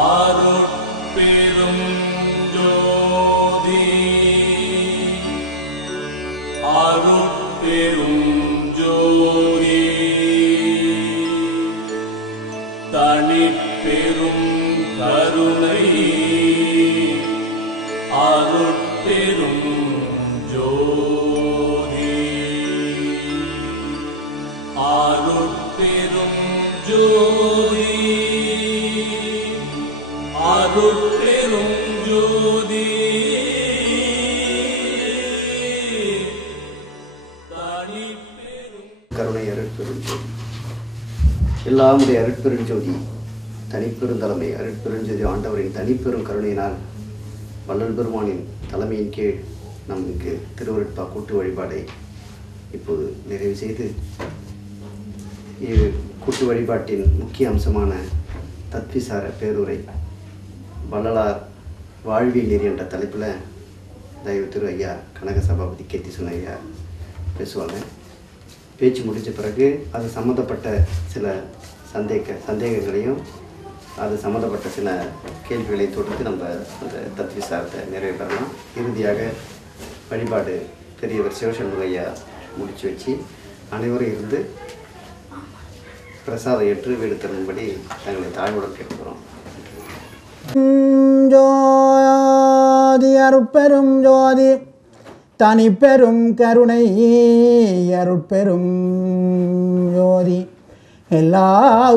அருட்பெரும் ஜோதி அருட்பெரும் ஜோதி தனிப்பெரும் கருணை அருட்பெரும் ஜோதி அருட்பெரும் ஜோதி அருட்பெரும் ஜோதி கருணை அருட்பெரும் ஜோதி எல்லாமுடைய அருட்பெரும் ஜோதி தனிப்பெருந்தலைமை அருட்பெருஞ்சோதி ஆண்டவரின் தனிப்பெரும் கருணையினால் வள்ளல் பெருமானின் தலைமையின் கீழ் நமக்கு திருவருட்பா கூட்டு வழிபாடை இப்போது நிறைவு செய்து கூட்டு வழிபாட்டின் முக்கிய அம்சமான தத்விசார பேருரை வள்ளலார் வாழ்வியல் நெறி என்ற தலைப்பில் தயவு திரு ஐயா கனக சபாபதி கீர்த்திசுவன் ஐயா பேசுவாங்க. பேச்சு முடித்த பிறகு அது சம்மந்தப்பட்ட சில சந்தேகங்களையும் அது சம்மந்தப்பட்ட சில கேள்விகளை தொடர்ந்து நம்ம அந்த தத்விசாரத்தை நிறைவு பெறலாம். இறுதியாக வழிபாடு பெரியவர் சிவசண்முக ஐயா முடித்து வச்சு அனைவரும் இருந்து பிரசாதம் ஏற்று வீடு தரும்படி தங்களை தாழ்வுடன் கேட்கிறோம். ஜோதி அருட்பெரும் ஜோதி தனிப்பெரும் கருணை அருட்பெரும் ஜோதி எல்லா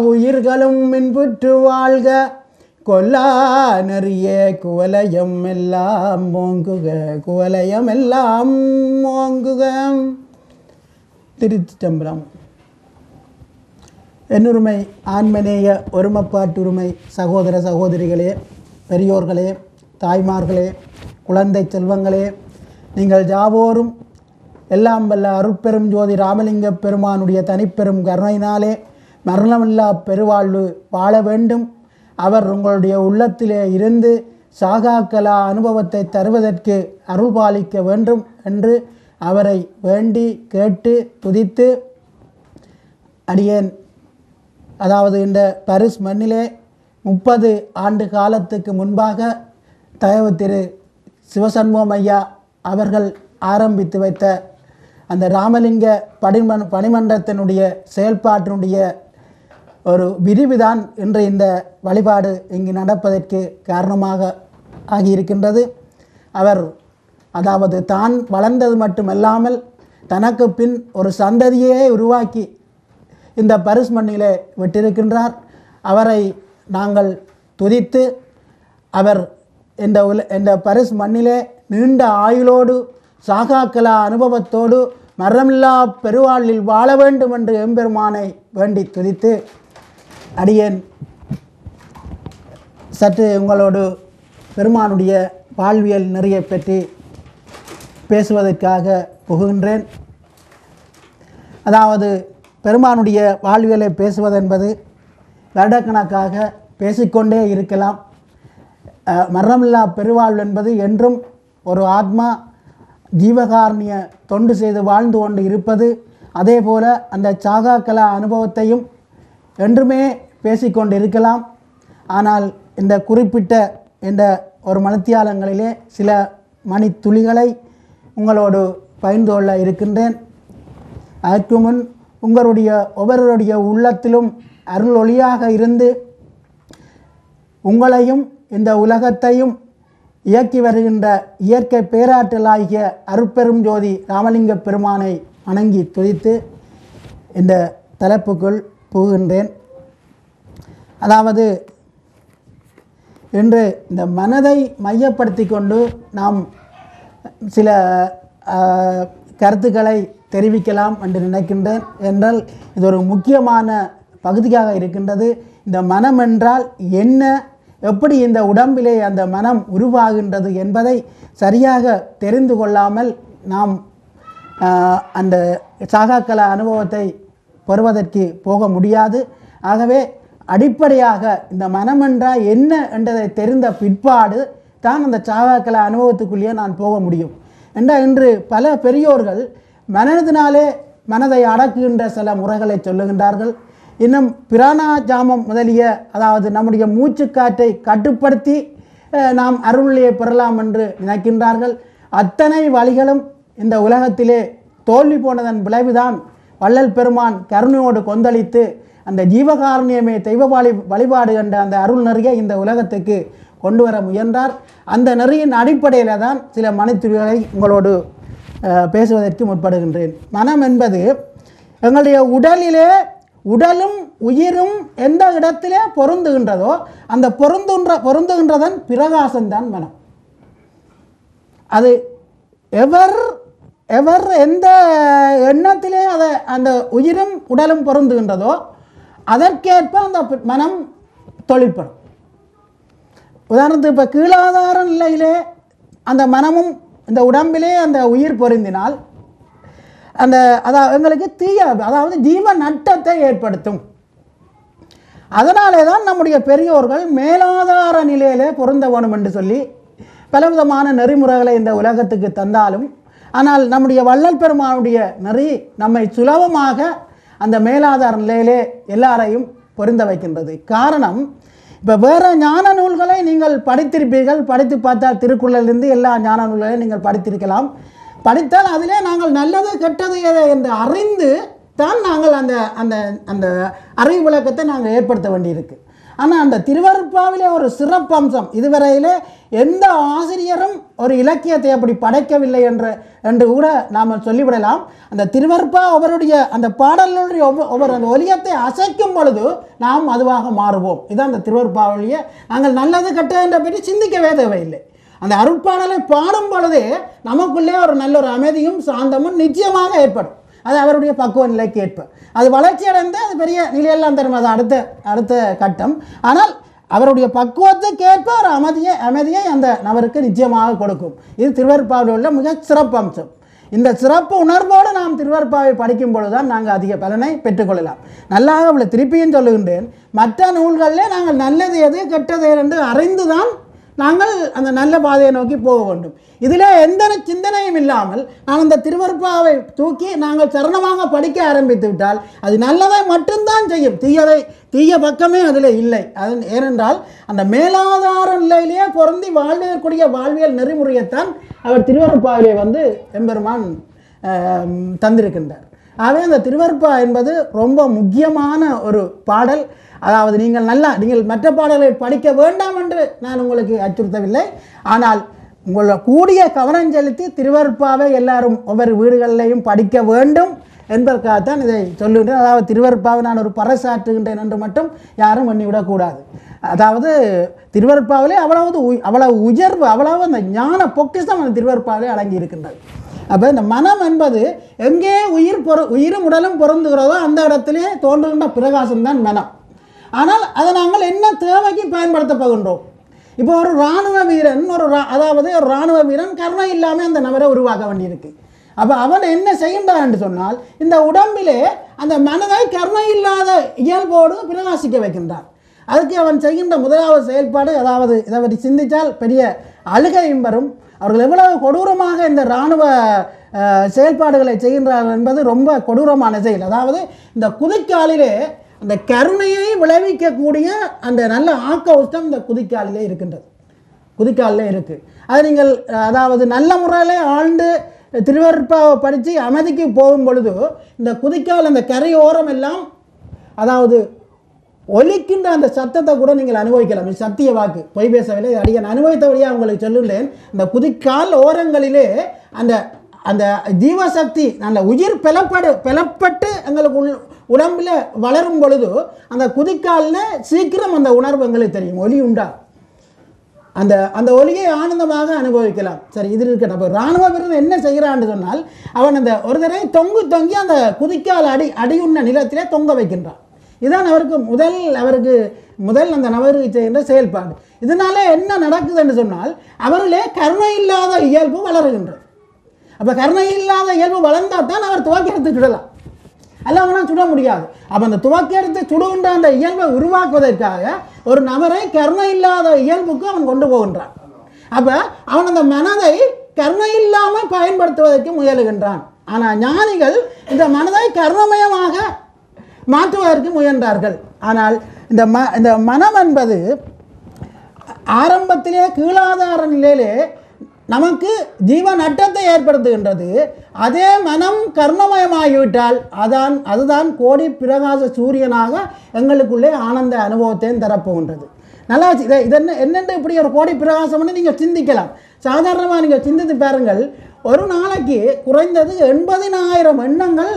உயிர்களும் மின்புற்று வாழ்க கொல்லா நெறிய குவலயம் எல்லாம் ஓங்குக குவலயம் எல்லாம் ஓங்குக. திருச்சிற்றம்பலம். என்னுரிமை ஆன்மநேய ஒருமைப்பாட்டுரிமை சகோதர சகோதரிகளே, பெரியோர்களே, தாய்மார்களே, குழந்தை செல்வங்களே, நீங்கள் யாவோரும் எல்லாம் வல்ல அருட்பெரும் ஜோதி ராமலிங்க பெருமானுடைய தனிப்பெரும் கருணையினாலே மரணமில்லா பெருவாழ்வு வாழ வேண்டும். அவர் உங்களுடைய உள்ளத்திலே இருந்து சாகாக்கலா அனுபவத்தை தருவதற்கு அருள்பாலிக்க வேண்டும் என்று அவரை வேண்டி கேட்டு துதித்து அடியேன் அதாவது இந்த பாரிஸ் மண்ணிலே 30 ஆண்டு காலத்துக்கு முன்பாக தயவு திரு சிவசண்முகம் ஐயா அவர்கள் ஆரம்பித்து வைத்த அந்த ராமலிங்க பணிமன்றத்தினுடைய செயல்பாட்டினுடைய ஒரு விரிவுதான் இன்று இந்த வழிபாடு இங்கு நடப்பதற்கு காரணமாக ஆகியிருக்கின்றது. அவர் அதாவது தான் வளர்ந்தது மட்டுமல்லாமல் தனக்கு பின் ஒரு சந்ததியே உருவாக்கி இந்த பாரிஸ் மண்ணிலே விட்டிருக்கின்றார். அவரை நாங்கள் துதித்து அவர் இந்த பாரிஸ் மண்ணிலே நீண்ட ஆயுளோடு சாகாக்கலா அனுபவத்தோடு மரணமில்லா பெருவாழ்வில் வாழ வேண்டும் என்று எம்பெருமானை வேண்டி துதித்து அடியேன் சற்று உங்களோடு பெருமானுடைய வாழ்வியல் நெறியை பற்றி பேசுவதற்காக புகுகின்றேன். அதாவது பெருமானுடைய வாழ்வியலை பேசுவதென்பது வருடக்கணக்காக பேசிக்கொண்டே இருக்கலாம். மரணமில்லா பெருவாழ்வு என்பது என்றும் ஒரு ஆத்மா ஜீவகாரணிய தொண்டு செய்து வாழ்ந்து கொண்டு இருப்பது, அதே போல் அந்த சாகாக்கலா அனுபவத்தையும் என்றுமே பேசிக்கொண்டு இருக்கலாம். ஆனால் இந்த குறிப்பிட்ட இந்த ஒரு மணித்தியாலங்களிலே சில மணித்துளிகளை உங்களோடு பகிர்ந்து கொள்ள இருக்கின்றேன். அதற்கு முன் உங்களுடைய ஒவ்வொருடைய உள்ளத்திலும் அருள் ஒளியாக இருந்து உங்களையும் இந்த உலகத்தையும் இயக்கி வருகின்ற இயற்கை பேராற்றலாகிய அருட்பெரும் ஜோதி ராமலிங்க பெருமானை வணங்கி துதித்து இந்த தலைப்புக்குள் புகுகின்றேன். அதாவது இன்று இந்த மனதை மையப்படுத்தி கொண்டு நாம் சில கருத்துக்களை தெரிவிக்கலாம் என்று நினைக்கின்றேன். என்றால் இது ஒரு முக்கியமான பகுதியாக இருக்கின்றது. இந்த மனம் என்றால் என்ன, எப்படி இந்த உடம்பிலே அந்த மனம் உருவாகின்றது என்பதை சரியாக தெரிந்து கொள்ளாமல் நாம் அந்த சாகாக்கலா அனுபவத்தை பெறுவதற்கு போக முடியாது. ஆகவே அடிப்படையாக இந்த மனம் என்றால் என்ன என்றதை தெரிந்த பிற்பாடு தான் அந்த சாகாக்கலா அனுபவத்துக்குள்ளேயே நான் போக முடியும். என்றால் இன்று பல பெரியோர்கள் மனதினாலே மனதை அடக்குகின்ற சில முறைகளை சொல்லுகின்றார்கள். இன்னும் பிராணாயாமம் முதலிய அதாவது நம்முடைய மூச்சுக்காற்றை கட்டுப்படுத்தி நாம் அருள்நிலையை பெறலாம் என்று நினைக்கின்றார்கள். அத்தனை வழிகளும் இந்த உலகத்திலே தோல்வி போனதன் விளைவுதான் வள்ளல் பெருமான் கருணையோடு கொந்தளித்து அந்த ஜீவகாருண்யமே தெய்வ வழிபாடு என்ற அந்த அருள் நெறியை இந்த உலகத்துக்கு கொண்டு வர முயன்றார். அந்த நெறியின் அடிப்படையில் தான் சில மனத்துறைகளை உங்களோடு பேசுவதற்கு முற்படுகின்றேன். மனம் என்பது எங்களுடைய உடலும் உயிரும் எந்த இடத்திலே பொருந்துகின்றதோ அந்த பொருந்துகின்றதன் பிரகாசம்தான் மனம். அது எவர் எந்த எண்ணத்திலே அதை அந்த உயிரும் உடலும் பொருந்துகின்றதோ அதற்கேற்ப அந்த மனம் தொழிற்படும். உதாரணத்துக்கு இப்போ கீழாதார நிலையிலே அந்த மனமும் இந்த உடம்பிலே அந்த உயிர் பொருந்தினால் எங்களுக்கு அதாவது ஜீவ நட்டத்தை ஏற்படுத்தும். அதனாலே தான் நம்முடைய பெரியோர்கள் மேலாதார நிலையிலே பொருந்த வேணும் என்று சொல்லி பலவிதமான நெறிமுறைகளை இந்த உலகத்துக்கு தந்தாலும், ஆனால் நம்முடைய வள்ளல் பெருமானுடைய நெறி நம்மை சுலபமாக அந்த மேலாதார நிலையிலே எல்லாரையும் பொருந்த வைக்கின்றது. காரணம், இப்போ வேறு ஞான நூல்களை நீங்கள் படித்திருப்பீர்கள். படித்து பார்த்தால் திருக்குறளிலிருந்து எல்லா ஞான நூல்களையும் நீங்கள் படித்திருக்கலாம். படித்தால் அதிலே நாங்கள் நல்லது கெட்டது என்று அறிந்து தான் நாங்கள் அந்த அந்த அந்த அறிவு விளக்கத்தை நாங்கள் ஏற்படுத்த வேண்டியிருக்கு. ஆனால் அந்த திருவருட்பாவிலே ஒரு சிறப்பம்சம், இதுவரையிலே எந்த ஆசிரியரும் ஒரு இலக்கியத்தை அப்படி படைக்கவில்லை என்று கூட நாம் சொல்லிவிடலாம். அந்த திருவருட்பா அவருடைய அந்த பாடலுடைய ஒவ்வொரு அந்த ஒலியத்தை அசைக்கும் பொழுது நாம் அதுவாக மாறுவோம். இதுதான் அந்த திருவருட்பாவிலேயே நாங்கள் நல்லது கெட்டது என்ற பற்றி சிந்திக்கவே தேவையில்லை. அந்த அருட்பாடலை பாடும் பொழுதே நமக்குள்ளே ஒரு நல்ல ஒரு அமைதியும் சாந்தமும் நிச்சயமாக ஏற்படும். அது அவருடைய பக்குவ நிலைக்கு ஏற்ப அது வளர்ச்சி அடைந்து அது பெரிய நிலையெல்லாம் தரும். அது அடுத்த கட்டம். ஆனால் அவருடைய பக்குவத்துக்கு ஏற்ப ஒரு அமைதியை அந்த நபருக்கு நிச்சயமாக கொடுக்கும். இது திருவருட்பாவில் உள்ள மிக சிறப்பு அம்சம். இந்த சிறப்பு உணர்வோடு நாம் திருவருட்பாவை படிக்கும் பொழுது தான் நாங்கள் அதிக பலனை பெற்றுக்கொள்ளலாம். நல்லாக அவளை திருப்பியும் சொல்லுகின்றேன், மற்ற நூல்களிலே நாங்கள் நல்லது எது கெட்டது என்று அறிந்து தான் நாங்கள் அந்த நல்ல பாதையை நோக்கி போக வேண்டும். இதில் எந்த சிந்தனையும் இல்லாமல் நான் அந்த திருவருட்பாவை தூக்கி நாங்கள் சரணமாக படிக்க ஆரம்பித்து விட்டால் அது நல்லதை மட்டும்தான் செய்யும், தீய பக்கமே அதில் இல்லை. ஏனென்றால் அந்த மேலாதார நிலையிலேயே பொருந்தி வாழ்வதற்குரிய வாழ்வியல் நெறிமுறையைத்தான் அவர் திருவருட்பாவிலே எம்பெருமான் தந்திருக்கின்றார். ஆகவே அந்த திருவருட்பா என்பது ரொம்ப முக்கியமான ஒரு பாடல். அதாவது நீங்கள் மற்ற பாடலை படிக்க வேண்டாம் என்று நான் உங்களுக்கு அச்சுறுத்தவில்லை. ஆனால் உங்களை கூடிய கவனம் செலுத்தி திருவருட்பாவை எல்லாரும் ஒவ்வொரு வீடுகளிலையும் படிக்க வேண்டும் என்பதற்காகத்தான் இதை சொல்லுகின்றேன். அதாவது திருவருட்பாவை நான் ஒரு பறைசாற்றுகின்றேன் என்று மட்டும் யாரும் எண்ணிவிடக்கூடாது. அதாவது திருவருட்பாவிலே அவ்வளவு உயர்வு, அவ்வளவு அந்த ஞான பொக்கிஷம் அந்த திருவருட்பாவிலே அடங்கி இருக்கின்றது. அப்போ இந்த மனம் என்பது எங்கே உயிரும் உடலும் பொருந்துகிறதோ அந்த இடத்திலே தோன்றுகின்ற பிரகாசம்தான் மனம். ஆனால் அதை நாங்கள் என்ன தேவைக்கு பயன்படுத்த போகின்றோம்? இப்போ ஒரு இராணுவ வீரன் அதாவது ஒரு இராணுவ வீரன் கருணை இல்லாமல் அந்த நபரை உருவாக்க வேண்டியிருக்கு. அப்போ அவன் என்ன செய்கின்றான் என்று சொன்னால் இந்த உடம்பிலே அந்த மனதை கருணை இல்லாத இயல்போடு பிரகாசிக்க வைக்கின்றான். அதுக்கு அவன் செய்கின்ற முதலாவது செயல்பாடு, அதாவது இதை பற்றி சிந்தித்தால் பெரிய அழுகையும் வரும். அவர்கள் எவ்வளவு கொடூரமாக இந்த இராணுவ செயல்பாடுகளை செய்கின்றார்கள் என்பது ரொம்ப கொடூரமான செயல். அதாவது இந்த குதிக்காலிலே அந்த கருணையை விளைவிக்கக்கூடிய அந்த நல்ல ஆக்க உஷ்டம் இந்த குதிக்காலிலே இருக்கின்றது, குதிக்காலிலே இருக்குது. அது நீங்கள் அதாவது நல்ல முறையில் ஆழ்ந்து திருவருட்பாவை படித்து அமைதிக்கு போகும் பொழுது இந்த குதிக்கால் அந்த கரையோரம் எல்லாம் அதாவது ஒலிக்கின்ற அந்த சத்தத்தை கூட நீங்கள் அனுபவிக்கலாம். இது சத்திய வாக்கு, பொய் பேசவில்லை. அடியன் அனுபவித்தபடியாக உங்களுக்கு சொல்லுகிறேன். இந்த குதிக்கால் ஓரங்களிலே அந்த அந்த ஜீவசக்தி அந்த உயிர் பிளப்பட்டு எங்களுக்கு உடம்பில் வளரும் பொழுது அந்த குதிக்காலில் சீக்கிரம் அந்த உணர்வு எங்களுக்கு தெரியும், ஒலி உண்டா. அந்த ஒலியை ஆனந்தமாக அனுபவிக்கலாம். சரி, இது இருக்கட்டும். அப்போ இராணுவ வீரன் என்ன செய்கிறான்னு சொன்னால் அவன் அந்த ஒரு தடவை தொங்கி அந்த குதிக்கால் அடியுண்ண நிலத்திலே தொங்க வைக்கின்றான். இதுதான் அவருக்கு முதல் அந்த நபருக்கு செய்கின்ற செயல்பாடு. இதனால என்ன நடக்குதுன்னு சொன்னால் அவர்களே கருணை இல்லாத இயல்பு வளருகின்றது. அப்போ கருணை இல்லாத இயல்பு வளர்ந்தால் தான் அவர் துவக்கி எடுத்து சுடலாம், அல்ல அவனால் சுட முடியாது. அப்போ அந்த துவக்கி எடுத்து சுடுகின்ற அந்த இயல்பை உருவாக்குவதற்காக ஒரு நபரை கருணை இல்லாத இயல்புக்கு அவன் கொண்டு போகின்றான். அப்போ அவன் அந்த மனதை கருணை இல்லாமல் பயன்படுத்துவதற்கு முயலுகின்றான். ஆனால் ஞானிகள் இந்த மனதை கருணமயமாக மாற்றுவதற்கு முயன்றார்கள். ஆனால் இந்த மனம் என்பது ஆரம்பத்திலே கீழாதார நிலையிலே நமக்கு ஜீவ நட்டத்தை ஏற்படுத்துகின்றது. அதே மனம் கர்ணமயமாகிவிட்டால் அதுதான் கோடி பிரகாச சூரியனாக எங்களுக்குள்ளே ஆனந்த அனுபவத்தையும் தரப்போகின்றது. நல்லா என்னென்று இப்படி ஒரு கோடி பிரகாசம்னு நீங்கள் சிந்திக்கலாம். சாதாரணமாக நீங்கள் சிந்தித்து பாருங்கள். ஒரு நாளைக்கு குறைந்தது 80,000 எண்ணங்கள்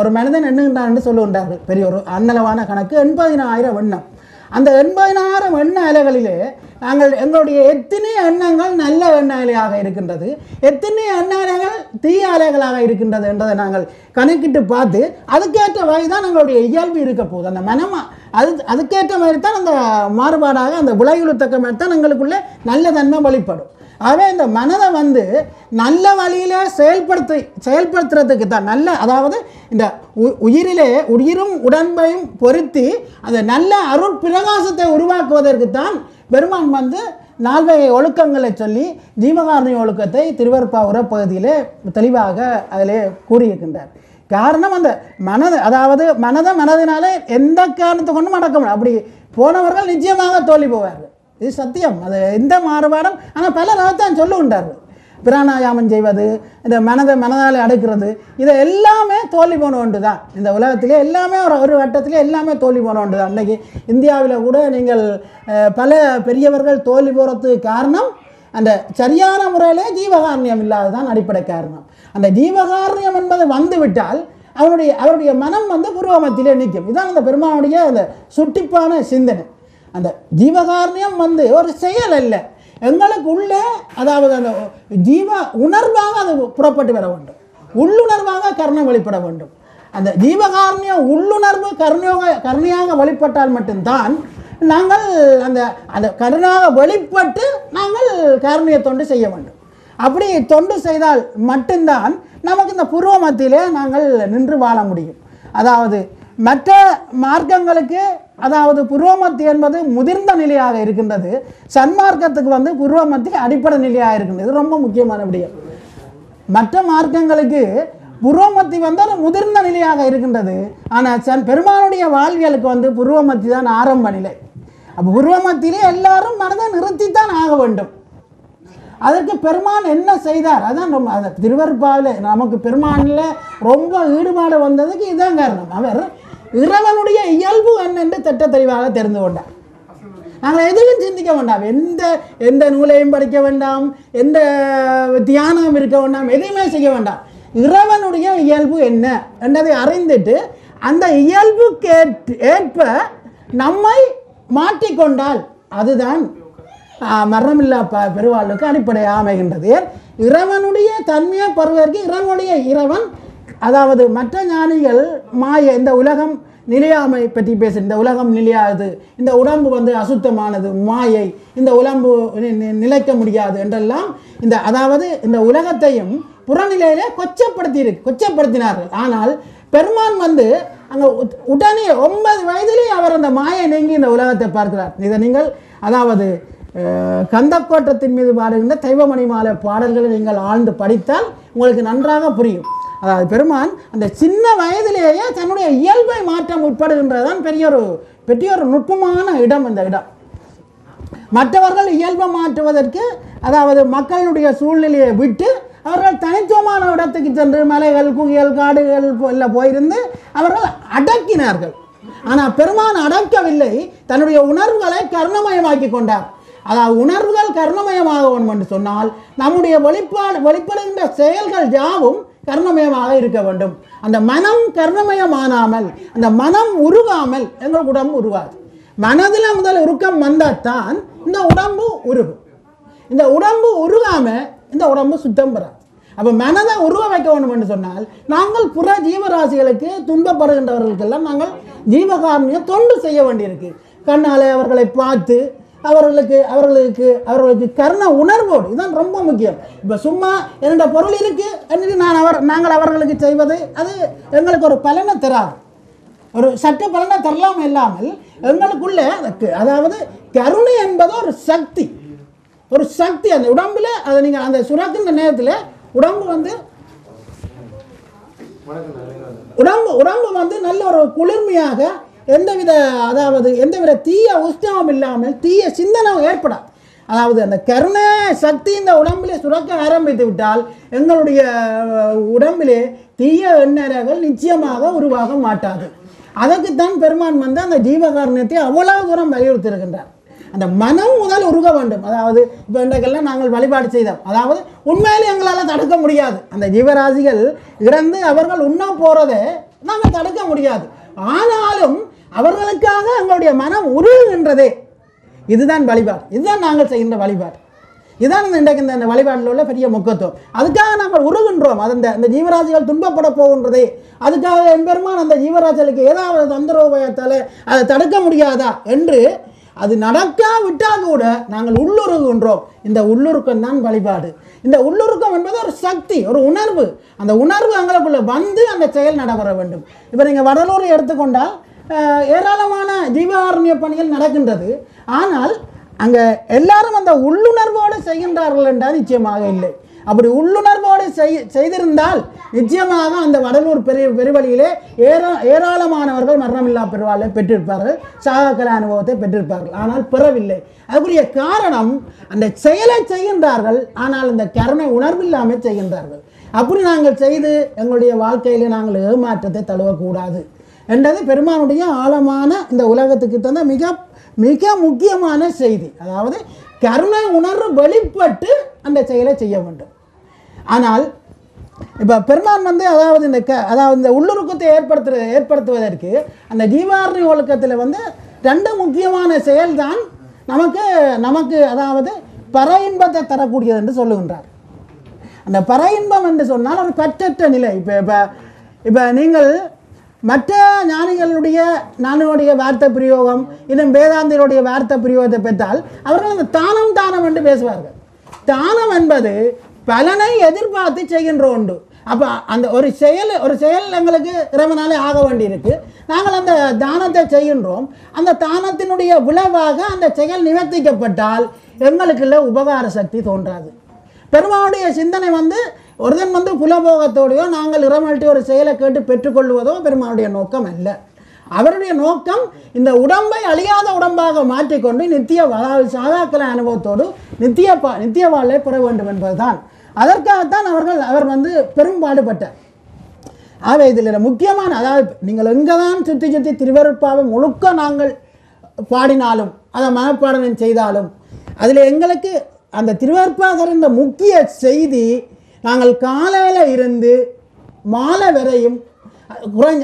ஒரு மனிதன் எண்ணுகின்றான் என்று சொல்லுகின்றார்கள். பெரிய ஒரு அன்னளவான கணக்கு 80,000 எண்ணம். அந்த 80,000 எண்ண அலைகளிலே எங்களுடைய எத்தனை எண்ணங்கள் நல்ல எண்ண அலையாக இருக்கின்றது, எத்தனை எண்ண அலைகள் தீய அலைகளாக இருக்கின்றது என்றதை நாங்கள் கணக்கிட்டு பார்த்து அதுக்கேற்ற வகை தான் எங்களுடைய இயல்பு இருக்க போகுது. அந்த மனம் அதுக்கேற்ற மாதிரி தான் அந்த மாறுபாடாக அந்த விளைவுத்தக்க மாதிரி தான் எங்களுக்குள்ளே நல்ல தன்மை வெளிப்படும். ஆகவே இந்த மனதை நல்ல வழியில் செயல்படுத்துறதுக்கு தான் அதாவது இந்த உயிரும் உடம்பையும் பொருத்தி அந்த நல்ல அருள் பிரகாசத்தை உருவாக்குவதற்கு தான் பெருமான் 4 வகை ஒழுக்கங்களை சொல்லி ஜீவகாருண்ய ஒழுக்கத்தை திருவருப்பாவுர பகுதியிலே தெளிவாக அதிலே கூறியிருக்கின்றார். காரணம் அந்த அதாவது மனதினாலே எந்த காரணத்தை கொண்டும் அடக்க முடியும். அப்படி போனவர்கள் நிச்சயமாக தோல்வி போவார்கள். இது சத்தியம். அது எந்த மாறுபாடும். ஆனால் பலராகத்தான் சொல்லுகின்றார்கள். பிராணாயாமம் செய்வது, இந்த மனதால் அடக்கிறது, இதை எல்லாமே தோல்வி போன ஒன்று தான். இந்த உலகத்திலே எல்லாமே ஒரு கட்டத்திலே எல்லாமே தோல்வி போன ஒன்று தான். இன்றைக்கி இந்தியாவில் கூட நீங்கள் பல பெரியவர்கள் தோல்வி போகிறதுக்கு காரணம் அந்த சரியான முறையிலே ஜீவகாருண்யம் இல்லாததான் அடிப்படை காரணம். அந்த ஜீவகாருண்யம் என்பது வந்துவிட்டால் அவருடைய மனம் புருவமத்திலே நிற்கும். இதுதான் அந்த பெருமானுடைய அந்த சுட்டிப்பான சிந்தனை. அந்த ஜீவகாருண்யம் ஒரு செயல் அல்ல, எங்களுக்கு உள்ளே அதாவது அந்த ஜீவ உணர்வாக அது புறப்பட்டு வர வேண்டும். உள்ளுணர்வாக கருணை வெளிப்பட வேண்டும். அந்த ஜீவகாருண்ய உள்ளுணர்வு கருணையாக வெளிப்பட்டால் மட்டும்தான் நாங்கள் அந்த கருணையாக வெளிப்பட்டு நாங்கள் காருண்ய தொண்டு செய்ய வேண்டும். அப்படி தொண்டு செய்தால் மட்டும்தான் நமக்கு இந்த புருவ மத்தியிலே நாங்கள் நின்று வாழ முடியும். அதாவது மற்ற மார்க்கங்களுக்கு அதாவது புருவமத்தி என்பது முதிர்ந்த நிலையாக இருக்கின்றது. சன்மார்க்கத்துக்கு புருவமத்தி அடிப்படை நிலையாக இருக்கின்றது. இது ரொம்ப முக்கியமான விடயம். மற்ற மார்க்கங்களுக்கு புருவமத்தி ஒரு முதிர்ந்த நிலையாக இருக்கின்றது. ஆனால் பெருமானுடைய வாழ்வியலுக்கு புருவமத்தி தான் ஆரம்ப நிலை. அப்போ புருவமத்திலே எல்லாரும் மனதை நிறுத்தித்தான் ஆக வேண்டும். அதற்கு பெருமான் என்ன செய்தார்? அதான் ரொம்ப அந்த திருவருப்பாவில் நமக்கு பெருமானில் ரொம்ப ஈடுபாடு வந்ததுக்கு இதுதான் காரணம். அவர் இறைவனுடைய இயல்பு என்னென்று திட்ட தெளிவாக தெரிந்து கொண்டார். நாங்கள் எதுவும் சிந்திக்க வேண்டாம், எந்த நூலையும் படிக்க வேண்டாம், எந்த தியானம் இருக்க வேண்டாம், எதையுமே செய்ய வேண்டாம். இறைவனுடைய இயல்பு என்ன என்றதை அறிந்துட்டு அந்த இயல்புக்கு ஏற்ப நம்மை மாற்றிக்கொண்டால் அதுதான் மரணமில்லா பெருவாழ்வுக்கு அடிப்படையாக அமைகின்றது. இறைவனுடைய தன்மையை பெறுவதற்கு இறைவன் அதாவது மற்ற ஞானிகள் மாய இந்த உலகம் நிலையாமை பற்றி பேச இந்த உலகம் நிலையாது, இந்த உடம்பு அசுத்தமானது, மாயை, இந்த உடம்பு நிலைக்க முடியாது என்றெல்லாம் அதாவது இந்த உலகத்தையும் புறநிலையிலே கொச்சப்படுத்தினார்கள். ஆனால் பெருமான் அங்கே உடனே 9 வயதிலே அவர் அந்த மாயை நீங்கி இந்த உலகத்தை பார்க்கிறார். இதை நீங்கள் அதாவது கந்தக்கோட்டத்தின் மீது பாடுகின்ற தெய்வமணி மாலை பாடல்களை நீங்கள் ஆழ்ந்து படித்தால் உங்களுக்கு நன்றாக புரியும். அதாவது பெருமான் அந்த சின்ன வயதிலேயே தன்னுடைய இயல்பை மாற்றம் உட்படுகின்றதான் பெரிய ஒரு நுட்பமான இடம். இந்த இடம் மற்றவர்கள் இயல்பை மாற்றுவதற்கு அதாவது மக்களுடைய சூழ்நிலையை விட்டு அவர்கள் தனித்துவமான இடத்துக்கு சென்று மலைகள், குகைகள், காடுகள் எல்லாம் போயிருந்து அவர்கள் அடக்கினார்கள். ஆனால் பெருமான் அடக்கவில்லை, தன்னுடைய உணர்வுகளை கருணமயமாக்கி கொண்டார். அதாவது உணர்வுகள் கருணமயமாக வேண்டும் என்று சொன்னால் நம்முடைய வெளிப்படுகின்ற செயல்கள் யாவும் கருணமயமாக இருக்க வேண்டும். அந்த மனம் கருணமயமானாமல், அந்த மனம் உருகாமல் எங்கள் உடம்பு உருவாது. மனதில் முதல் உருக்கம் வந்தால் தான் இந்த உடம்பு உருகும். இந்த உடம்பு உருகாமல் இந்த உடம்பு சுத்தம் பெறாது. அப்போ மனதை உருவ வைக்க வேண்டும் என்று சொன்னால் நாங்கள் புற ஜீவராசிகளுக்கு துன்பப்படுகின்றவர்களுக்கெல்லாம் நாங்கள் ஜீவகாருண்ய தொண்டு செய்ய வேண்டியிருக்கு. கண்ணாலே அவர்களை பார்த்து அவர்களுக்கு கருண உணர்வோடு, இதுதான் ரொம்ப முக்கியம். இப்போ சும்மா என்னோட பொருள் இருக்குது என்று நாங்கள் அவர்களுக்கு செய்வது அது எங்களுக்கு ஒரு பலனை தராது, ஒரு சட்ட பலனை தரலாம். இல்லாமல் எங்களுக்குள்ள அதாவது கருணை என்பது ஒரு சக்தி அந்த உடம்புல. அதை நீங்கள் அந்த சுரக்கின்ற நேரத்தில் உடம்பு உடம்பு உடம்பு வந்து நல்ல ஒரு குளிர்மையாக எந்தவித அதாவது எந்தவித தீய உஷ்ணமும் இல்லாமல் தீய சிந்தனை ஏற்படாது. அதாவது அந்த கருணை சக்தி இந்த உடம்பிலே சுரக்க ஆரம்பித்து விட்டால் எங்களுடைய உடம்பிலே தீய எண்ணங்கள் நிச்சயமாக உருவாக மாட்டாது. அதற்குத்தான் பெருமான் வந்து அந்த ஜீவகாருண்யத்தை அவ்வளவு தூரம் வலியுறுத்தியிருக்கின்றார். அந்த மனம் முதல் உருக வேண்டும். அதாவது இப்போ இன்றைக்கெல்லாம் நாங்கள் வழிபாடு செய்தோம், அதாவது உண்மையிலே எங்களால் தடுக்க முடியாது. அந்த ஜீவராசிகள் இறந்து அவர்கள் உண்ண போகிறதை நாங்கள் தடுக்க முடியாது. ஆனாலும் அவர்களுக்காக எங்களுடைய மனம் உருகுகின்றதே. இதுதான் வழிபாடு, இதுதான் நாங்கள் செய்கின்ற வழிபாடு. இதுதான் இன்றைக்கு இந்த வழிபாட்டில் உள்ள பெரிய முக்கியத்துவம். அதுக்காக நாங்கள் உருகின்றோம். அது இந்த ஜீவராசிகள் துன்பப்பட போகின்றதே, அதுக்காக எம்பெருமான் அந்த ஜீவராசிகளுக்கு ஏதாவது தொந்தரவுபயத்தால் அதை தடுக்க முடியாதா என்று அது நடக்காவிட்டால் கூட நாங்கள் உள்ளுருகின்றோம். இந்த உள்ளுருக்கம் தான் வழிபாடு. இந்த உள்ளுருக்கம் என்பது ஒரு சக்தி, ஒரு உணர்வு. அந்த உணர்வு எங்களுக்குள்ள வந்து அந்த செயல் நடைபெற வேண்டும். இப்போ நீங்கள் வடலூரை எடுத்துக்கொண்டால் ஏராளமான ஜீவகாருண்ய பணிகள் நடக்கின்றது. ஆனால் அங்கே எல்லாரும் அந்த உள்ளுணர்வோடு செய்கின்றார்கள் என்றால் நிச்சயமாக இல்லை. அப்படி உள்ளுணர்வோடு செய்திருந்தால் நிச்சயமாக அந்த வடலூர் பெருவழியிலே ஏராளமானவர்கள் மரணமில்லா பெருவாளை பெற்றிருப்பார்கள், சாகக்கலை அனுபவத்தை பெற்றிருப்பார்கள். ஆனால் பெறவில்லை. அதுக்குரிய காரணம் அந்த செயலை செய்கின்றார்கள், ஆனால் இந்த கருணை உணர்வில்லாமல் செய்கின்றார்கள். அப்படி நாங்கள் செய்து எங்களுடைய வாழ்க்கையில் நாங்கள் ஏமாற்றத்தை தழுவக்கூடாது என்றது பெருமானுடைய ஆழமான இந்த உலகத்துக்கு தந்த மிக மிக முக்கியமான செய்தி. அதாவது கருணை உணர்வு வெளிப்பட்டு அந்த செயலை செய்ய வேண்டும். ஆனால் இப்போ பெருமான் வந்து அதாவது இந்த உள்ளுருக்கத்தை ஏற்படுத்துவதற்கு அந்த ஜீவாரணி ஒழுக்கத்தில் வந்து ரெண்டு முக்கியமான செயல்தான் நமக்கு அதாவது பர இன்பத்தை தரக்கூடியது என்று சொல்லுகின்றார். அந்த பர இன்பம் என்று சொன்னால் ஒரு பற்றற்ற நிலை. இப்போ நீங்கள் மற்ற ஞானிகளுடைய வார்த்தை பிரயோகம், இன்னும் வேதாந்திகளுடைய வார்த்தை பிரயோகத்தை பெற்றால் அவர்கள் அந்த தானம் என்று பேசுவார்கள். தானம் என்பது பலனை எதிர்பார்த்து செய்கின்ற ஒன்று. அப்போ அந்த ஒரு செயல் எங்களுக்கு இறைவனாலே ஆக வேண்டியிருக்கு. நாங்கள் அந்த தானத்தை செய்கின்றோம். அந்த தானத்தினுடைய விளைவாக அந்த செயல் நிவர்த்திக்கப்பட்டால் எங்களுக்குள்ள உபகார சக்தி தோன்றாது. பெருமானுடைய சிந்தனை வந்து ஒருதன் வந்து புலபோகத்தோடையோ நாங்கள் இறைவன்கிட்ட ஒரு செயலை கேட்டு பெற்றுக்கொள்வதோ பெருமானுடைய நோக்கம் அல்ல. அவருடைய நோக்கம் இந்த உடம்பை அழியாத உடம்பாக மாற்றிக்கொண்டு சாதாக்கலை அனுபவத்தோடு நித்திய வாழை பெற வேண்டும் என்பதுதான். அதற்காகத்தான் அவர் வந்து பெரும்பாடுபட்டார். ஆகவே இதில் முக்கியமான, அதாவது நீங்கள் எங்கே தான் சுற்றி திருவருட்பாவை முழுக்க நாங்கள் பாடினாலும் அதை மனப்பாடனம் செய்தாலும் அதில் எங்களுக்கு அந்த திருவருட்பாகர் என்ற முக்கிய செய்தி நாங்கள் காலையில் இருந்து மாலை வரையும்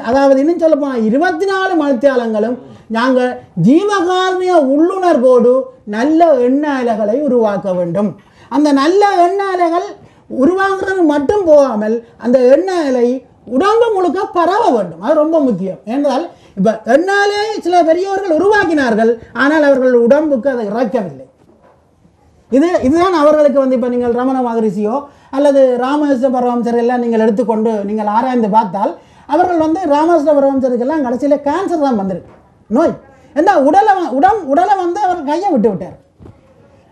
அதாவது இன்னும் சொல்லப்போனால் 24 மணித்தியாலங்களும் நாங்கள் ஜீவகாருண்ய உள்ளுணர்வோடு நல்ல எண்ண அலைகளை உருவாக்க வேண்டும். அந்த நல்ல எண்ண அலைகள் உருவாக்குறது மட்டும் போகாமல் அந்த எண்ண அலை உடம்பு முழுக்க பரவ வேண்டும். அது ரொம்ப முக்கியம். என்றால் இப்போ எண்ண அலையை சில பெரியவர்கள் உருவாக்கினார்கள், ஆனால் அவர்கள் உடம்புக்கு அதை இறக்கவில்லை. இதுதான் அவர்களுக்கு வந்து இப்போ நீங்கள் ரமண மகரிஷியோ அல்லது ராமகிருஷ்ண பரமஹம்சர் எல்லாம் நீங்கள் எடுத்துக்கொண்டு நீங்கள் ஆராய்ந்து பார்த்தால் அவர்கள் வந்து ராமகிருஷ்ண பரமஹம்சருக்கெல்லாம் கடைசியில் கேன்சர் தான் வந்திருக்கு, நோய். ஏன்னா உடலை வந்து அவர் கையை விட்டு விட்டார்.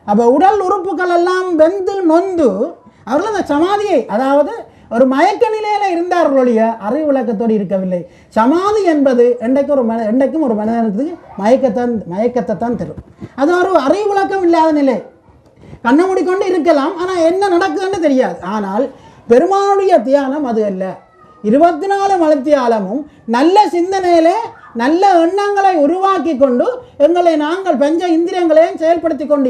அப்போ உடல் உறுப்புகள் எல்லாம் வெந்து நொந்து அவர்கள் அந்த சமாதியை, அதாவது ஒரு மயக்க நிலையில் இருந்தார்களொழிய அறிவு விளக்கத்தோடு இருக்கவில்லை. சமாதி என்பது என்றைக்கும் ஒரு மனிதனுக்கு மயக்கத்தை தான் தரும். அது ஒரு அறிவு விளக்கம் இல்லாத நிலை. கண்ணை மூடிக்கொண்டு இருக்கலாம், ஆனால் என்ன நடக்குதுன்னு தெரியாது. ஆனால் பெருமானுடைய தியானம் அது அல்ல. 24 மணித்தியாலமும் நல்ல சிந்தனையிலே நல்ல எண்ணங்களை உருவாக்கி கொண்டு எங்களை நாங்கள் பஞ்ச இந்திரியங்களையும் செயல்படுத்தி கொண்டு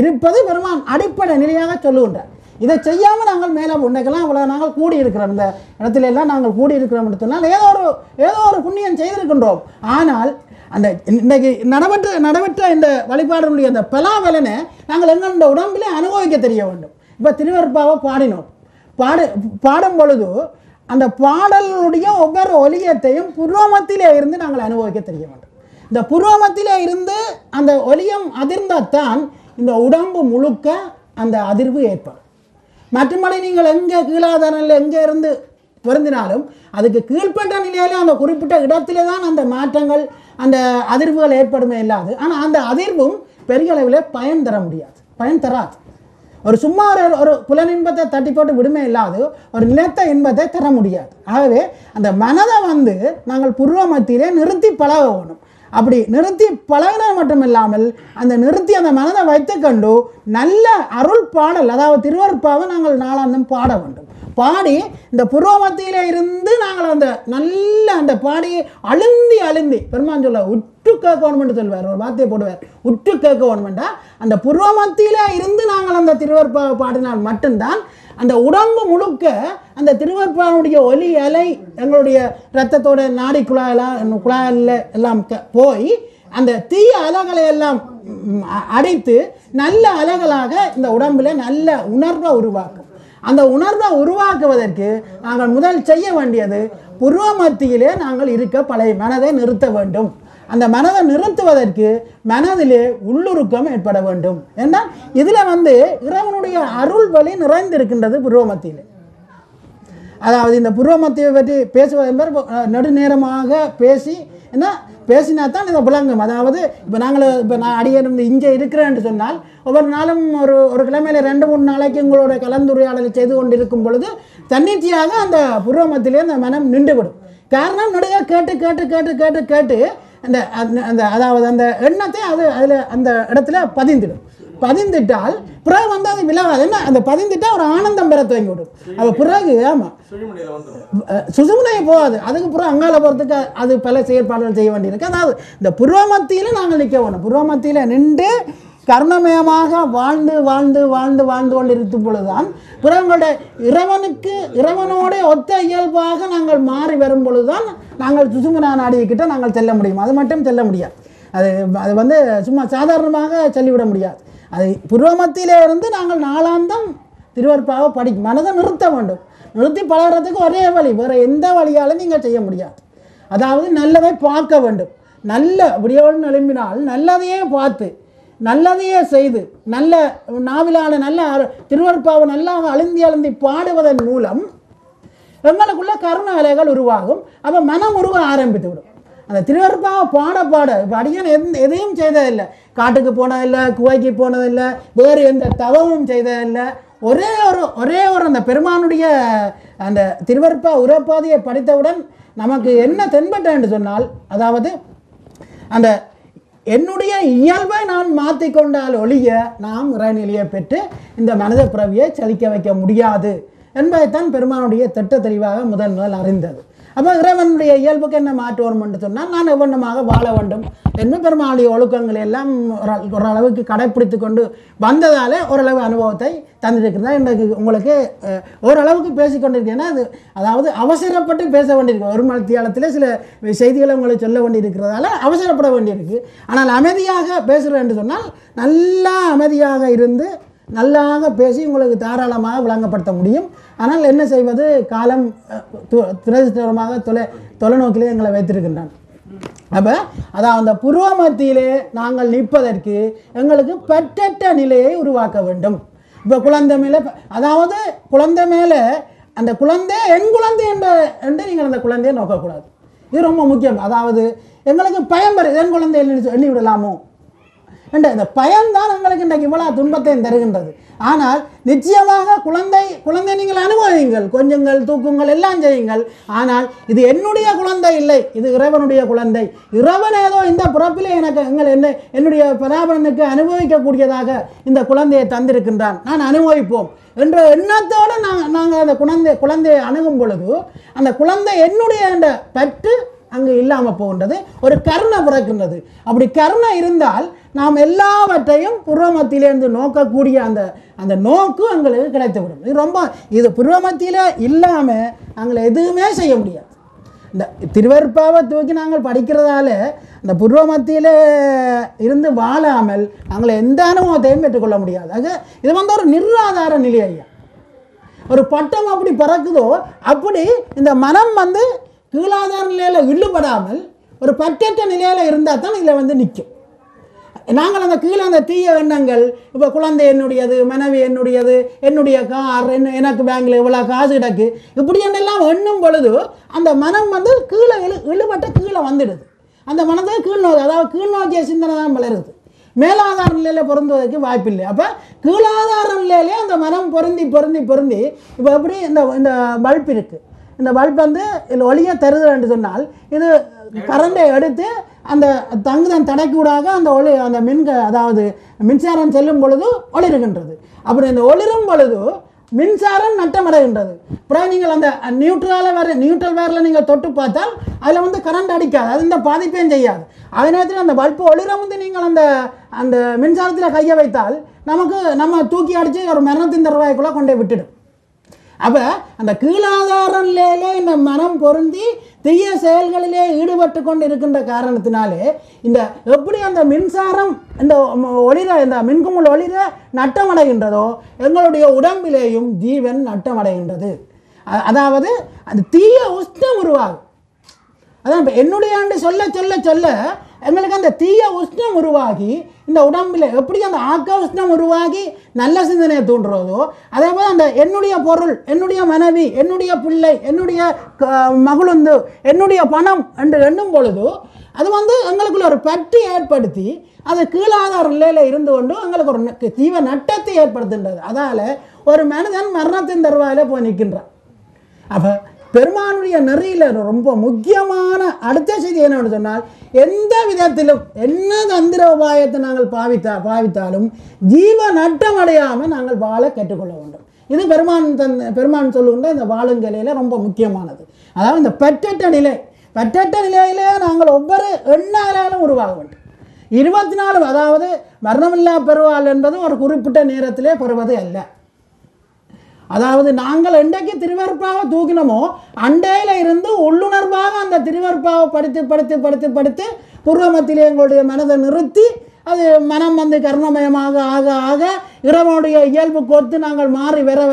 இருப்பது பெருமான் அடிப்படை நிலையாக சொல்லுகின்றார். இதை செய்யாமல் நாங்கள் மேலே உண்டைக்கெல்லாம் இவ்வளோ நாங்கள் கூடியிருக்கிறோம், இந்த இடத்துல எல்லாம் நாங்கள் கூடியிருக்கிறோம் சொன்னால் ஏதோ ஒரு புண்ணியம் செய்திருக்கின்றோம். ஆனால் அந்த இன்றைக்கு நடைபெற்ற இந்த வழிபாடுடைய அந்த பலாவலனை நாங்கள் எங்கள் உடம்பிலே அனுபவிக்க தெரிய வேண்டும். இப்போ திருவருட்பாவை பாடும் பொழுது அந்த பாடலுடைய ஒவ்வொரு ஒலியத்தையும் புருவமத்திலே இருந்து நாங்கள் அனுபவிக்க தெரிய வேண்டும். இந்த புருவமத்திலே இருந்து அந்த ஒலியம் அதிர்ந்தால்தான் இந்த உடம்பு முழுக்க அந்த அதிர்வு ஏற்படும். மற்றபடி நீங்கள் எங்கே கீழாதாரில் எங்கே இருந்து பொருந்தினாலும் அதுக்கு கீழ்ப்பட்ட நிலையில அந்த குறிப்பிட்ட இடத்திலே தான் அந்த மாற்றங்கள் அந்த அதிர்வுகள் ஏற்படுமே இல்லாது. ஆனால் அந்த அதிர்வும் பெரிய அளவில் பயன் தராது. ஒரு சும்மா ஒரு புலன் இன்பத்தை தட்டி போட்டு விடுமே இல்லாது ஒரு நிலைத்த இன்பத்தை தர முடியாது. ஆகவே அந்த மனதை வந்து நாங்கள் புருவ மத்தியிலே நிறுத்தி பழக வேணும். அப்படி நிறுத்தி பழகினது மட்டும் இல்லாமல் அந்த நிறுத்தி அந்த மனதை வைத்துக்கொண்டு நல்ல அருள் பாடல், அதாவது திருவருட்பாவை நாங்கள் நாளாந்தம் பாட வேண்டும். பாடி இந்த புருவ மத்தியிலே இருந்து நாங்கள் அந்த நல்ல அந்த பாடியை அழுந்தி பெருமான் சொல்ல உற்று கேட்க வேணுமென்று சொல்வார், ஒரு வார்த்தையை போடுவார், உற்று கேட்க வேணுமெண்டா அந்த புருவ மத்தியிலே இருந்து நாங்கள் அந்த திருவருட்பாவை பாடினால் மட்டும்தான் அந்த உடம்பு முழுக்க அந்த திருவருட்பாவுடைய ஒலி அலை எங்களுடைய இரத்தத்தோட நாடி குழாயில் எல்லாம் போய் அந்த தீய அலைகளை எல்லாம் அடித்து நல்ல அலைகளாக இந்த உடம்பில் நல்ல உணர்வை உருவாக்கும். அந்த உணர்வை உருவாக்குவதற்கு நாங்கள் முதல் செய்ய வேண்டியது புருவ மத்தியிலே நாங்கள் இருக்க பழைய மனதை நிறுத்த வேண்டும். அந்த மனதை நிறுத்துவதற்கு மனதிலே உள்ளுருக்கம் ஏற்பட வேண்டும். ஏன்னா இதில் வந்து இறைவனுடைய அருள் வழி நிறைந்திருக்கின்றது புருவ மத்தியில். அதாவது இந்த புருவ மத்தியை பற்றி பேசுவது என்பது நெடுநேரமாக பேசி என்ன பேசினா தான் இதை விளங்கும். அதாவது இப்போ நான் அடியிருந்து இங்கே இருக்கிறேன்னு சொன்னால் ஒவ்வொரு நாளும் ஒரு கிழமையில் 2-3 நாளைக்கு உங்களோட கலந்துரையாடலை செய்து கொண்டு இருக்கும் பொழுது தன்னிச்சையாக அந்த புருவ மத்தியிலே அந்த மனம் நின்றுவிடும். காரணம் நடுக கேட்டு கேட்டு கேட்டு கேட்டு கேட்டு அந்த அந்த அதாவது அந்த எண்ணத்தை அதில் அந்த இடத்துல பதிந்துட்டால் பிறகு வந்து அது விலகாது. என்ன அந்த பதிந்துட்டா ஒரு ஆனந்தம் பெற துவங்கி விடும். அது பிறகு ஆமாம் சுசுமுனையை போகாது. அதுக்கு பிறகு அங்கால போகிறதுக்கு அது பல செயற்பாடுகள் செய்ய வேண்டியிருக்கு. அதாவது இந்த புருவ மத்தியில் நாங்கள் நிற்க வேணும். புருவ மத்தியில் நின்று கருணமயமாக வாழ்ந்து வாழ்ந்து வாழ்ந்து வாழ்ந்து கொண்டு இருக்கும் பொழுதுதான் பிறங்களுடைய இறைவனோட ஒத்த இயல்பாக நாங்கள் மாறி வரும் பொழுதுதான் நாங்கள் சுசுமுனா நாடிக்கிட்ட நாங்கள் செல்ல முடியும். அது மட்டும் செல்ல முடியாது. அது வந்து சும்மா சாதாரணமாக சொல்லிவிட முடியாது. அது புருவ மத்தியிலே இருந்து நாங்கள் நாளாந்தம் திருவருட்பாவை மனதை நிறுத்த வேண்டும். நிறுத்தி பழகிறதுக்கு ஒரே வழி, வேறு எந்த வழியாலும் நீங்கள் செய்ய முடியாது. அதாவது நல்லதை பார்க்க வேண்டும். நல்ல விடியோடு எழும்பினால் நல்லதையே பார்த்து நல்லதையே செய்து நல்ல நாவிலான நல்ல திருவருட்பாவை நல்லா அழுந்தி பாடுவதன் மூலம் எங்களுக்குள்ள கருண அலைகள் உருவாகும். அப்போ மனம் உருவ ஆரம்பித்து விடும். அந்த திருவருட்பாவை பாட இப்போ அடியான் எதையும் செய்ததில்லை, காட்டுக்கு போனதில்லை, குவைக்கு போனதில்லை, வேறு எந்த தவமும் செய்ததில்லை. ஒரே ஒரு அந்த பெருமானுடைய அந்த திருவருட்பா உரைப்பாதையை படித்தவுடன் நமக்கு என்ன தென்பட்டேன்னு சொன்னால், அதாவது அந்த என்னுடைய இயல்பை நான் மாற்றிக்கொண்டால் ஒழிய நாம் இறைநிலையை பெற்று இந்த மனித பிறவியை சலிக்க வைக்க முடியாது என்பதைத்தான் பெருமானுடைய திட்ட தெளிவாக முதல் அறிந்தது. அப்போ இறைவனுடைய இயல்புக்கு என்ன மாற்றுவோம் என்று சொன்னால் நான் எவ்வண்ணமாக வாழ வேண்டும் என்று பெருமாளுடைய ஒழுக்கங்களை எல்லாம் ஓரளவுக்கு கடைப்பிடித்து கொண்டு வந்ததால் ஓரளவு அனுபவத்தை தந்திருக்கிறதா இன்றைக்கு உங்களுக்கு ஓரளவுக்கு பேசிக்கொண்டிருக்கேன்னா அதாவது அவசரப்பட்டு பேச வேண்டியிருக்கு. ஒரு மத்தியாலத்தில் சில செய்திகளை உங்களுக்கு சொல்ல வேண்டியிருக்கிறதால அவசரப்பட வேண்டியிருக்கு. ஆனால் அமைதியாக பேசுகிறேன் என்று சொன்னால் நல்லா அமைதியாக இருந்து நல்லாக பேசி உங்களுக்கு தாராளமாக விளங்கப்படுத்த முடியும். ஆனால் என்ன செய்வது, காலம் துரதிர்ஷ்டமாக தொலைநோக்கிலே எங்களை வைத்திருக்கின்றான். அப்போ அதான் அந்த புருவ மத்தியிலே நாங்கள் நிற்பதற்கு எங்களுக்கு பற்றற்ற நிலையை உருவாக்க வேண்டும். இப்போ குழந்தை மேலே, அதாவது குழந்தை மேலே அந்த குழந்தை என் குழந்தை என்று நீங்கள் அந்த குழந்தையை நோக்கக்கூடாது. இது ரொம்ப முக்கியம். அதாவது எங்களுக்கு பயம் வருது, என் குழந்தை எண்ணி விடலாமோ என்ற இந்த பயம்தான் எங்களுக்கு இன்றைக்கு இவ்வளோ துன்பத்தையும் தருகின்றது. ஆனால் நிச்சயமாக குழந்தை நீங்கள் அனுபவியுங்கள், கொஞ்சங்கள் தூக்குங்கள் எல்லாம் செய்யுங்கள். ஆனால் இது என்னுடைய குழந்தை இல்லை, இது இறைவனுடைய குழந்தை. இறைவன் ஏதோ இந்த பிறப்பிலே என்னுடைய பராபரனுக்கு அனுபவிக்கக்கூடியதாக இந்த குழந்தையை தந்திருக்கின்றான், நான் அனுபவிப்போம் என்ற எண்ணத்தோடு நாங்கள் அந்த குழந்தையை அணுகும் பொழுது அந்த குழந்தை என்னுடைய என்ற பற்று அங்கு இல்லாமல் போகின்றது. ஒரு கருணை பிறக்கின்றது. அப்படி கருணை இருந்தால் நாம் எல்லாவற்றையும் புருவமத்திலிருந்து நோக்கக்கூடிய அந்த நோக்கு எங்களுக்கு கிடைத்துவிடும். இது புருவமத்தியில் இல்லாமல் நாங்கள் எதுவுமே செய்ய முடியாது. இந்த திருவருட்பாவை தூக்கி நாங்கள் படிக்கிறதால இந்த புருவமத்தியில் இருந்து வாழாமல் நாங்கள் எந்த அனுபவத்தையும் பெற்றுக்கொள்ள முடியாது. ஆக இது ஒரு நிராதார நிலை. ஐயா, ஒரு பட்டம் அப்படி பறக்குதோ அப்படி இந்த மனம் கீழாதார நிலையில் இழுபடாமல் ஒரு பற்றற்ற நிலையில் இருந்தால் தான் இதில் நிற்கும். நாங்கள் அந்த கீழே அந்த தீய எண்ணங்கள், இப்போ குழந்தை என்னுடையது, மனைவி என்னுடையது, என்னுடைய கார், எனக்கு பேங்கில் இவ்வளோ காசு கிடக்கு, இப்படி என்னெல்லாம் எண்ணும் பொழுது அந்த மனம் கீழே இழுபட்ட கீழே வந்துடுது. அந்த மனதை கீழ்நோக்கி, அதாவது கீழ்நோக்கிய சிந்தனை தான் வளருது. மேலாதார நிலையில் பொருந்துவதற்கு வாய்ப்பில்லை. அப்போ கீழாதார நிலையிலே அந்த மனம் பொருந்தி பொருந்தி பொருந்தி இப்போ எப்படி இந்த பல்ப் இருக்குது, இந்த பல்ப் வந்து இதில் ஒளியை தருது என்று சொன்னால் இது கரண்டை எடுத்து அந்த தங்குதன் தடைக்கூடாக அந்த ஒளி அந்த அதாவது மின்சாரம் செல்லும் பொழுது ஒளிருகின்றது. அப்படி இந்த ஒளிரும் பொழுது மின்சாரம் நட்டமடைகின்றது. அப்புறம் நீங்கள் அந்த நியூட்ரல் வேரில் நீங்கள் தொட்டு பார்த்தால் அதில் வந்து கரண்ட் அடிக்காது, அது இந்த பாதிப்பையும் செய்யாது. அதே நேரத்தில் அந்த பல்பு ஒளிரம் வந்து நீங்கள் அந்த மின்சாரத்தில் கையை வைத்தால் நம்ம தூக்கி அடித்து ஒரு மரணத்தின் தருவாய்க்குள்ளே கொண்டே விட்டுடும். அப்போ அந்த கீழாதார நிலையிலே இந்த மனம் பொருந்தி தீய செயல்களிலே ஈடுபட்டு கொண்டு இருக்கின்ற காரணத்தினாலே இந்த எப்படி அந்த மின்சாரம் இந்த இந்த மின்குமுள் ஒளிர நட்டமடைகின்றதோ எங்களுடைய உடம்பிலேயும் ஜீவன் நட்டமடைகின்றது. அதாவது அந்த தீய உஷ்ணம் உருவாகும். அதான் இப்போ என்னுடைய ஆண்டு சொல்ல சொல்ல சொல்ல எங்களுக்கு அந்த தீய உஷ்ணம் உருவாகி இந்த உடம்பில் எப்படி அந்த ஆக்க உஷ்ணம் உருவாகி நல்ல சிந்தனையை தூண்டுறதோ அதே போல் அந்த என்னுடைய பொருள், என்னுடைய மனைவி, என்னுடைய பிள்ளை, என்னுடைய மகளுந்து, என்னுடைய பணம் என்று எண்ணும் பொழுது அது வந்து எங்களுக்குள்ள ஒரு பற்றி ஏற்படுத்தி அது கீழாதார நிலையில் இருந்து கொண்டு எங்களுக்கு ஒரு தீவ நட்டத்தை ஏற்படுத்துகின்றது. அதால் ஒரு மனிதன் மரணத்தின் தருவாயில் போய் நிற்கின்றான். அப்போ பெருமானுடைய நெறியில் ரொம்ப முக்கியமான அடுத்த செய்தி என்னன்னு சொன்னால் எந்த விதத்திலும் என்ன தந்திர உபாயத்தை நாங்கள் பாவித்தாலும் ஜீவ நட்டம் அடையாமல் நாங்கள் வாழ கற்றுக்கொள்ள வேண்டும். இது பெருமான் சொல்லுகின்ற இந்த வாழுங்கலையில் ரொம்ப முக்கியமானது. அதாவது இந்த பற்றற்ற நிலையிலே நாங்கள் ஒவ்வொரு எண்ணாலும் உருவாக வேண்டும். 24 அதாவது மரணமில்லா பெறுவாள் என்பது ஒரு குறிப்பிட்ட நேரத்திலே பெறுவது அல்ல. அதாவது நாங்கள் என்றைக்கு திருவருப்பாவை தூக்கினோமோ அண்டையில் இருந்து உள்ளுணர்வாக அந்த திருவருப்பாவை படித்து பூர்வமத்திலே எங்களுடைய மனதை நிறுத்தி அது மனம் வந்து கர்ணமயமாக ஆக ஆக இறைவனுடைய இயல்பு கோர்த்து நாங்கள் மாறி வர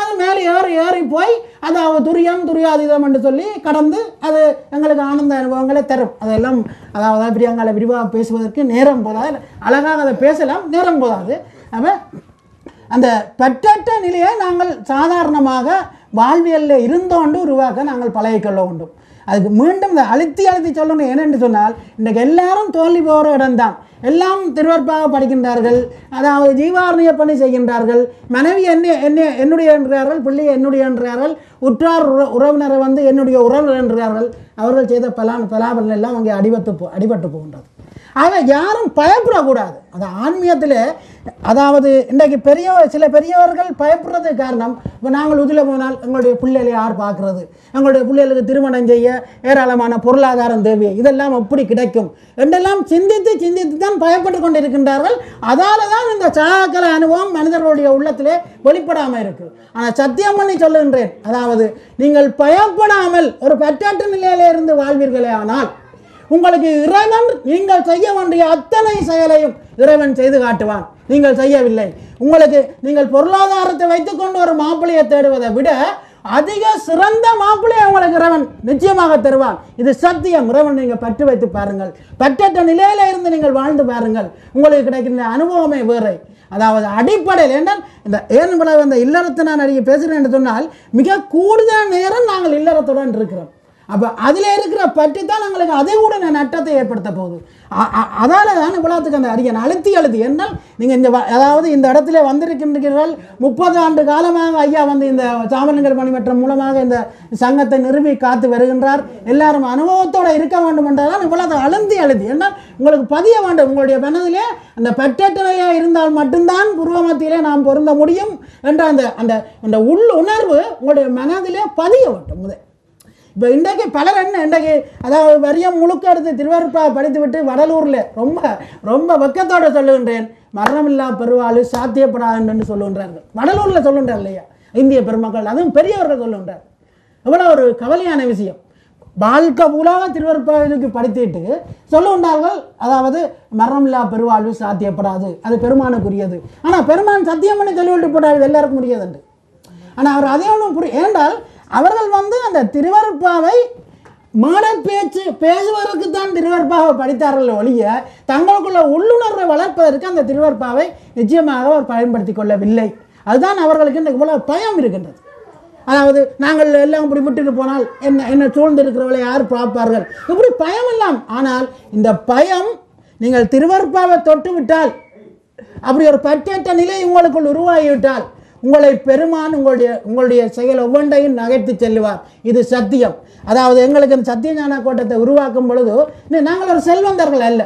அது மேலே ஏறி போய் அதாவது துரியாதீதம் என்று சொல்லி கடந்து அது எங்களுக்கு ஆனந்த அனுபவங்களை தரும். அதெல்லாம் அதாவது அப்படி எங்களை விரிவாக பேசுவதற்கு நேரம் போதாது, அழகாக அதை பேசலாம், நேரம் போதாது. அப்போ அந்த பற்றற்ற நிலையை நாங்கள் சாதாரணமாக வாழ்வியலில் இருந்தோண்டு உருவாக்க நாங்கள் பழகிக்கொள்ள வேண்டும். அதுக்கு மீண்டும் இந்த அழுத்தி சொல்லணும். ஏனென்று சொன்னால் இன்றைக்கு எல்லாரும் தோல்வி போகிற இடம்தான். எல்லாம் திருவற்பாக படிக்கின்றார்கள், அதாவது ஜீவாரணிய பணி செய்கின்றார்கள், மனைவி என்னுடைய என்றார்கள், பிள்ளை என்னுடைய என்றார்கள், உற்றார் உறவினரை வந்து என்னுடைய உறவினர் என்றார்கள். அவர்கள் செய்த பலாபலன் எல்லாம் அங்கே அடிபட்டு போகின்றது. ஆக யாரும் பயப்படக்கூடாது. அது ஆன்மீகத்தில் அதாவது இன்றைக்கு சில பெரியவர்கள் பயப்படுறதுக்கு காரணம் இப்போ நாங்கள் உதில் போனால் எங்களுடைய பிள்ளைகளை யார் பார்க்குறது, எங்களுடைய பிள்ளைகளுக்கு திருமணம் செய்ய ஏராளமான பொருளாதாரம் தேவை, இதெல்லாம் எப்படி கிடைக்கும் என்றெல்லாம் சிந்தித்து தான் பயப்பட்டு கொண்டு இருக்கின்றார்கள். அதால் தான் இந்த சாகல அனுபவம் மனிதர்களுடைய உள்ளத்திலே வெளிப்படாமல் இருக்குது. ஆனால் சத்தியம் பண்ணி சொல்லுகின்றேன், அதாவது நீங்கள் பயப்படாமல் ஒரு பற்றாற்று நிலையிலே இருந்து வாழ்வீர்களே ஆனால் உங்களுக்கு இறைவன் நீங்கள் செய்ய வேண்டிய அத்தனை செயலையும் இறைவன் செய்து காட்டுவான். நீங்கள் செய்யவில்லை, நீங்கள் பொருளாதாரத்தை வைத்துக்கொண்டு ஒரு மாப்பிள்ளையை தேடுவதை விட அதிக சிறந்த மாப்பிள்ளையை உங்களுக்கு இறைவன் நிச்சயமாக தருவான். இது சத்தியம். இறைவன் நீங்கள் பற்று வைத்து பாருங்கள், பற்றற்ற நிலையில இருந்து நீங்கள் வாழ்ந்து பாருங்கள், உங்களுக்கு கிடைக்கின்ற அனுபவமே வேறு. அதாவது அடிப்படையில் என்றால் இந்த இல்லறத்தை நான் அறிய பேசுகிறேன் என்று சொன்னால் மிக கூடுதல் நேரம் நாங்கள் இல்லறத்துடன் இருக்கிறோம். அப்போ அதில் இருக்கிற பற்றி தான் எங்களுக்கு அதை கூட நட்டத்தை ஏற்படுத்த போகுது. அதால் தான் இவ்வளோத்துக்கு அந்த அடியன் அழுத்தி என்றால் நீங்கள் அதாவது இந்த இடத்துல வந்திருக்கின்றீர்கள். 30 ஆண்டு காலமாக ஐயா வந்து இந்த சாமலிங்கர் பணிமன்றம் மூலமாக இந்த சங்கத்தை நிறுவி காத்து வருகின்றார். எல்லாரும் அனுபவத்தோடு இருக்க வேண்டும் என்றால் இவ்வளோ அழுத்தி என்றால் உங்களுக்கு பதிய வேண்டும். உங்களுடைய மனதிலே அந்த பற்றற்ற நிலையாக இருந்தால் மட்டும்தான் பூர்வமத்திலே நாம் பொருந்த முடியும் என்ற அந்த உள் உணர்வு உங்களுடைய மனதிலே பதிய வேண்டும். முதல் இப்போ இன்றைக்கு பலர் இன்றைக்கு அதாவது வரியம் முழுக்க எடுத்து திருவருப்பாக படித்துவிட்டு வடலூரில் ரொம்ப வெக்கத்தோடு சொல்லுகின்றேன், மரணமில்லா பெருவாள் சாத்தியப்படாது என்று சொல்லுகின்றார்கள். வடலூரில் சொல்லுகின்றார் இல்லையா இந்திய பெருமக்கள், அதுவும் பெரியவர்கள் சொல்லுகின்றார். எவ்வளோ ஒரு கவலையான விஷயம். வாழ்க்கை பூலாக திருவருப்பாக படித்துட்டு சொல்லுகின்றார்கள், அதாவது மரணமில்லா பெருவாழ்வு சாத்தியப்படாது, அது பெருமானுக்குரியது. ஆனால் பெருமான் சத்தியம் பண்ணி சொல்லிவிட்டு போட்டார் எல்லாருக்கும் முடியாது. ஆனால் அவர் அதே ஒன்றும் ஏண்டால் அவர்கள் வந்து அந்த திருவருப்பாவை மாடல் பேசுவதற்கு தான் திருவருப்பாவை படித்தார்கள் ஒழிய தங்களுக்குள்ள உள்ளுணர்வை வளர்ப்பதற்கு அந்த திருவருப்பாவை நிச்சயமாக அவர் பயன்படுத்தி கொள்ளவில்லை. அதுதான் அவர்களுக்கு இன்றைக்கு போல பயம் இருக்கின்றது. அதாவது நாங்கள் எல்லாம் இப்படி விட்டுட்டு போனால் என்ன சூழ்ந்து இருக்கிறவளை யார் பார்ப்பார்கள், இப்படி பயம் எல்லாம். ஆனால் இந்த பயம் நீங்கள் திருவருட்பாவை தொட்டு விட்டால், அப்படி ஒரு பற்றற்ற நிலை உங்களுக்குள் உருவாகிவிட்டால், உங்களை பெருமான் உங்களுடைய செயல் ஒவ்வொன்றையும் நகைத்து செல்லுவார். இது சத்தியம். அதாவது எங்களுக்கு இந்த சத்திய ஞான கோட்டத்தை உருவாக்கும் பொழுது நாங்கள் ஒரு செல்வந்தர்கள் அல்ல,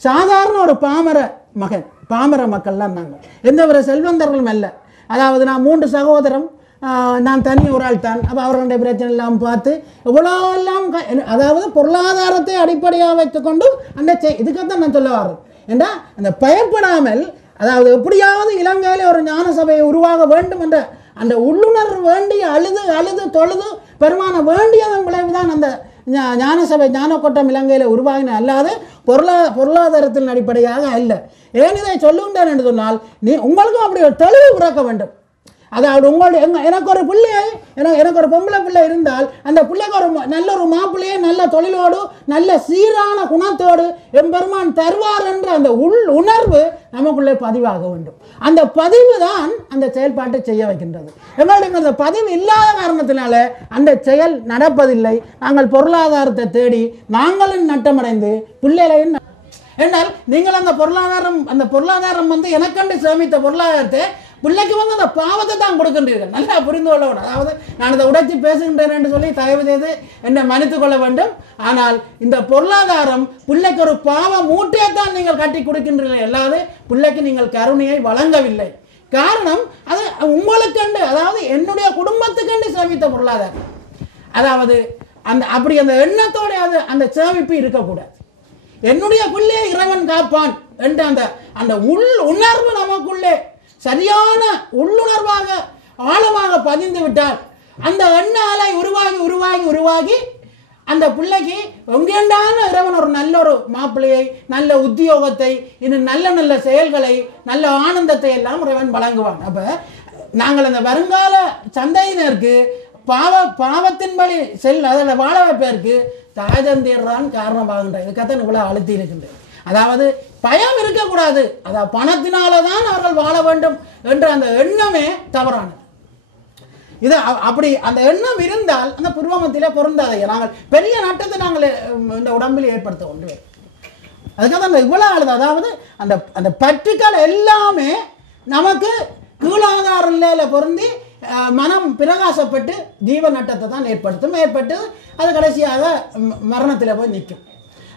சாதாரண ஒரு பாமர மக்கள்லாம் நாங்கள், எந்த ஒரு செல்வந்தர்களும் அல்ல. அதாவது நான் 3 சகோதரம், நான் தனி ஒரு ஆள் தான். அப்போ அவர்களுடைய பிரச்சனை எல்லாம் பார்த்து எவ்வளோ எல்லாம், அதாவது பொருளாதாரத்தை அடிப்படையாக வைத்துக்கொண்டு அந்த இதுக்காகத்தான் நான் சொல்ல வர்றேன். ஏன்னா அந்த பயப்படாமல், அதாவது எப்படியாவது இலங்கையில் ஒரு ஞான சபையை உருவாக வேண்டும் என்ற அந்த உள்ளுணர்வு வேண்டி அழுது தொழுது பெருமான வேண்டியதன் விளைவுதான் அந்த ஞான சபை ஞான கோட்டம் இலங்கையில் உருவாகின, அல்லாது பொருளாதாரத்தின் அடிப்படையாக அல்ல. ஏன் இதை சொல்லுகின்றேன் என்று சொன்னால், உங்களுக்கும் அப்படி ஒரு தெளிவு பிறக்க வேண்டும். அதாவது உங்களுடைய எனக்கு ஒரு பிள்ளையை, எனக்கு ஒரு பொம்பளை பிள்ளை இருந்தால் அந்த பிள்ளைக்கு ஒரு நல்ல ஒரு மாப்பிள்ளையை நல்ல தொழிலோடு நல்ல சீரான குணத்தோடு எம்பெருமான் தருவார் என்ற அந்த உணர்வு நமக்குள்ளே பதிவாக வேண்டும். அந்த பதிவு தான் அந்த செயல்பாட்டை செய்ய வைக்கின்றது. எங்களுக்கு அந்த பதிவு இல்லாத காரணத்தினால அந்த செயல் நடப்பதில்லை. நாங்கள் பொருளாதாரத்தை தேடி நாங்களும் நட்டமடைந்து பிள்ளைகளையும், என்றால் நீங்கள் அந்த பொருளாதாரம் வந்து எனக்கண்டு சேமித்த பொருளாதாரத்தை பிள்ளைக்கு வந்து அந்த பாவத்தை தான் கொடுக்கின்றீர்கள். நல்லா புரிந்து கொள்ள வேண்டும். அதாவது நான் இதை உடைச்சி பேசுகின்றேன் என்று சொல்லி தயவு செய்து என்னை மன்னித்துக் கொள்ள வேண்டும். ஆனால் இந்த பொருளாதாரம் பிள்ளைக்கு ஒரு பாவ மூட்டையை தான் நீங்கள் கட்டி கொடுக்கின்றீர்கள், அல்லாது பிள்ளைக்கு நீங்கள் கருணையை வழங்கவில்லை. காரணம் அது உங்களுக்கண்டு, அதாவது என்னுடைய குடும்பத்துக்கண்டு சேமித்த பொருளாதாரம். அதாவது அப்படி அந்த எண்ணத்தோட அந்த சேமிப்பு இருக்கக்கூடாது. என்னுடைய பிள்ளையை இறைவன் காப்பான் என்ற அந்த உணர்வு நமக்குள்ளே சரியான உள்ளுணர்வாக ஆழமாக பதிந்து விட்டால், அந்த எண்ண அலை உருவாகி அந்த பிள்ளைக்கு எங்கேண்டான இறைவன் ஒரு நல்ல ஒரு மாப்பிள்ளையை, நல்ல உத்தியோகத்தை, இன்னும் நல்ல செயல்களை, நல்ல ஆனந்தத்தை எல்லாம் இறைவன் வழங்குவான். அப்ப நாங்கள் அந்த வருங்கால சந்தையினருக்கு பாவத்தின் வழி அதில் வாழ வைப்பதற்கு தாஜந்தீர்தான் காரணமாகின்ற இதுக்கத்தான் இவ்வளவு அழுத்தி இருக்கின்றது. அதாவது பயம் இருக்கக்கூடாது, அதாவது பணத்தினால தான் அவர்கள் வாழ வேண்டும் என்ற அந்த எண்ணமே தவறானது. இது அப்படி அந்த எண்ணம் இருந்தால் அந்த புருவமத்திலே பொருந்தாதைய நாங்கள் பெரிய நட்டத்தை நாங்கள் இந்த உடம்பில் ஏற்படுத்த கொண்டு. அதுக்காக அந்த இவ்வளவு அழுது, அதாவது அந்த பற்றுக்கள் எல்லாமே நமக்கு கீழாதார நிலையில பொருந்தி மனம் பிரகாசப்பட்டு ஜீவ நட்டத்தை தான் ஏற்பட்டு அது கடைசியாக மரணத்தில் போய் நிற்கும்.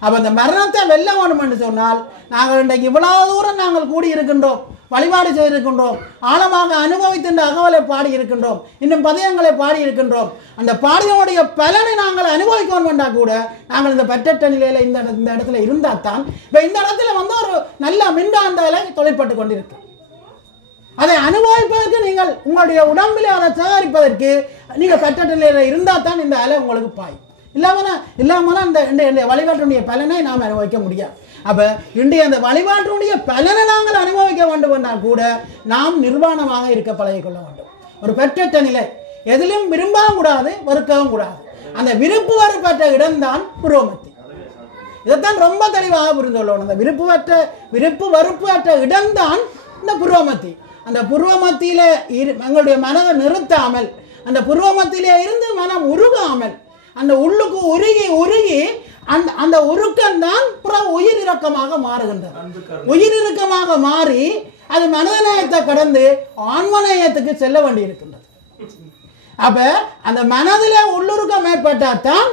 அப்போ அந்த மரணத்தை வெல்ல வேணும் என்று சொன்னால் நாங்கள் இன்றைக்கு இவ்வளவு தூரம் நாங்கள் கூடியிருக்கின்றோம், வழிபாடு செய்திருக்கின்றோம், ஆழமாக அனுபவித்தின்ற அகவலை பாடி இருக்கின்றோம், இன்னும் பதியங்களை பாடி இருக்கின்றோம். அந்த பாடியோடைய பலனை நாங்கள் அனுபவிக்கணும் என்றால் கூட நாங்கள் இந்த பற்றற்ற நிலையில் இந்த இடத்துல இருந்தால் தான் இப்போ இந்த இடத்துல வந்து ஒரு நல்ல மின்காந்தால தொழிற்பட்டு கொண்டிருக்கு. அதை அனுபவிப்பதற்கு நீங்கள் உங்களுடைய உடம்பிலே அதை சேகரிப்பதற்கு நீங்கள் பற்றற்ற நிலையில் இருந்தால் தான் இந்த அலை உங்களுக்கு பாய். இல்லாமல் இந்த வழிபாட்டினுடைய பலனை நாம் அனுபவிக்க முடியாது. அப்போ இன்றைய அந்த வழிபாட்டினுடைய பலனை நாங்கள் அனுபவிக்க வேண்டும் என்றால் கூட நாம் நிர்வாணமாக இருக்க பழகிக்கொள்ள வேண்டும். ஒரு பெற்றற்ற நிலை, எதிலும் விரும்பவும் கூடாது, வெறுக்கவும் கூடாது. அந்த விருப்பு வெறுப்பற்ற இடம்தான் புரோமத்தி. இதைத்தான் ரொம்ப தெளிவாக புரிந்து கொள்ளணும். அந்த விருப்பு வெறுப்பு அற்ற இடம்தான் இந்த புரோமத்தி. அந்த புருவமத்தியில எங்களுடைய மனதை நிறுத்தாமல், அந்த புருவமத்திலே இருந்து மனம் உருகாமல், அந்த உள்ளுக்கு உருகி அந்த உருக்கம்தான் உயிரிறக்கமாக மாறுகின்றது. உயிரிறக்கமாக மாறி அது மனநேயத்தை கடந்து ஆன்மநேயத்துக்கு செல்ல வேண்டி இருக்கின்றது. அப்ப அந்த மனதிலே உள்ளுருக்கம் ஏற்பட்டால்தான்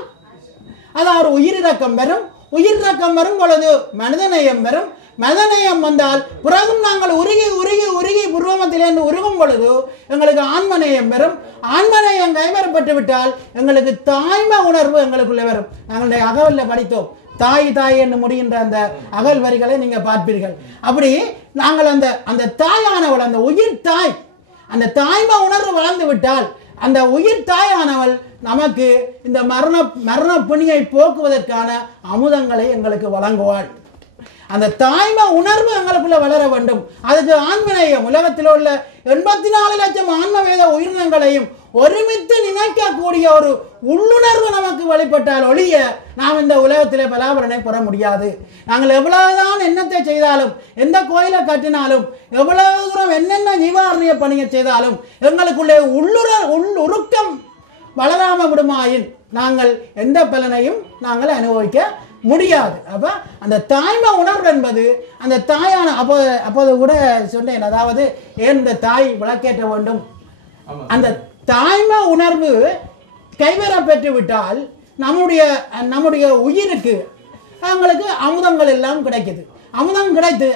அது ஒரு உயிரிறக்கம் வரும். உயிரிறக்கம் வரும் பொழுது மனிதநேயம் வரும். மனிதநேயம் வந்தால் பிறகும் நாங்கள் உருகி புருவமத்திலிருந்து உருகும் பொழுது எங்களுக்கு ஆன்மநேயம் வரும். ஆன்மநேயம் கைவரப்பட்டு விட்டால் எங்களுக்கு தாய்மை உணர்வு எங்களுக்குள்ளே வரும். நாங்களுடைய அகவலில் படித்தோம், தாய் என்று முடிகின்ற அந்த அகல் வரிகளை நீங்கள் பார்ப்பீர்கள். அப்படி நாங்கள் அந்த தாயானவள், அந்த உயிர் தாய், அந்த தாய்மை உணர்வு வளர்ந்து விட்டால் அந்த உயிர் தாயானவள் நமக்கு இந்த மரண பிணியை போக்குவதற்கான அமுதங்களை எங்களுக்கு வழங்குவாள். அந்த தாய்மை உணர்வு எங்களுக்குள்ள வளர வேண்டும். அதுக்கு ஆன்மநேயம், உலகத்தில் உள்ள 84 லட்சம் ஆன்மவேத உயிரினங்களையும் ஒருமித்து நினைக்கக்கூடிய ஒரு உள்ளுணர்வு நமக்கு வெளிப்பட்டால் ஒழிய நாம் இந்த உலகத்திலே பலாபலனை பெற முடியாது. நாங்கள் எவ்வளவுதான் என்னத்தை செய்தாலும், எந்த கோயிலை கட்டினாலும், எவ்வளவு தூரம் என்னென்ன ஜீவாரணிய பணியை செய்தாலும் எங்களுக்குள்ளே உள்ளுருக்கம் வளராம விடுமாயின் நாங்கள் எந்த பலனையும் நாங்கள் அனுபவிக்க முடியாது. அப்போ அந்த தாய்மை உணர்வு என்பது அந்த தாயான அப்போது கூட சொன்னேன், அதாவது ஏன் இந்த தாய் விளக்கேற்ற வேண்டும், அந்த தாய்மை உணர்வு கைவர பெற்று விட்டால் நம்முடைய உயிருக்கு அவங்களுக்கு அமுதங்கள் எல்லாம் கிடைக்குது. அமுதம் கிடைத்து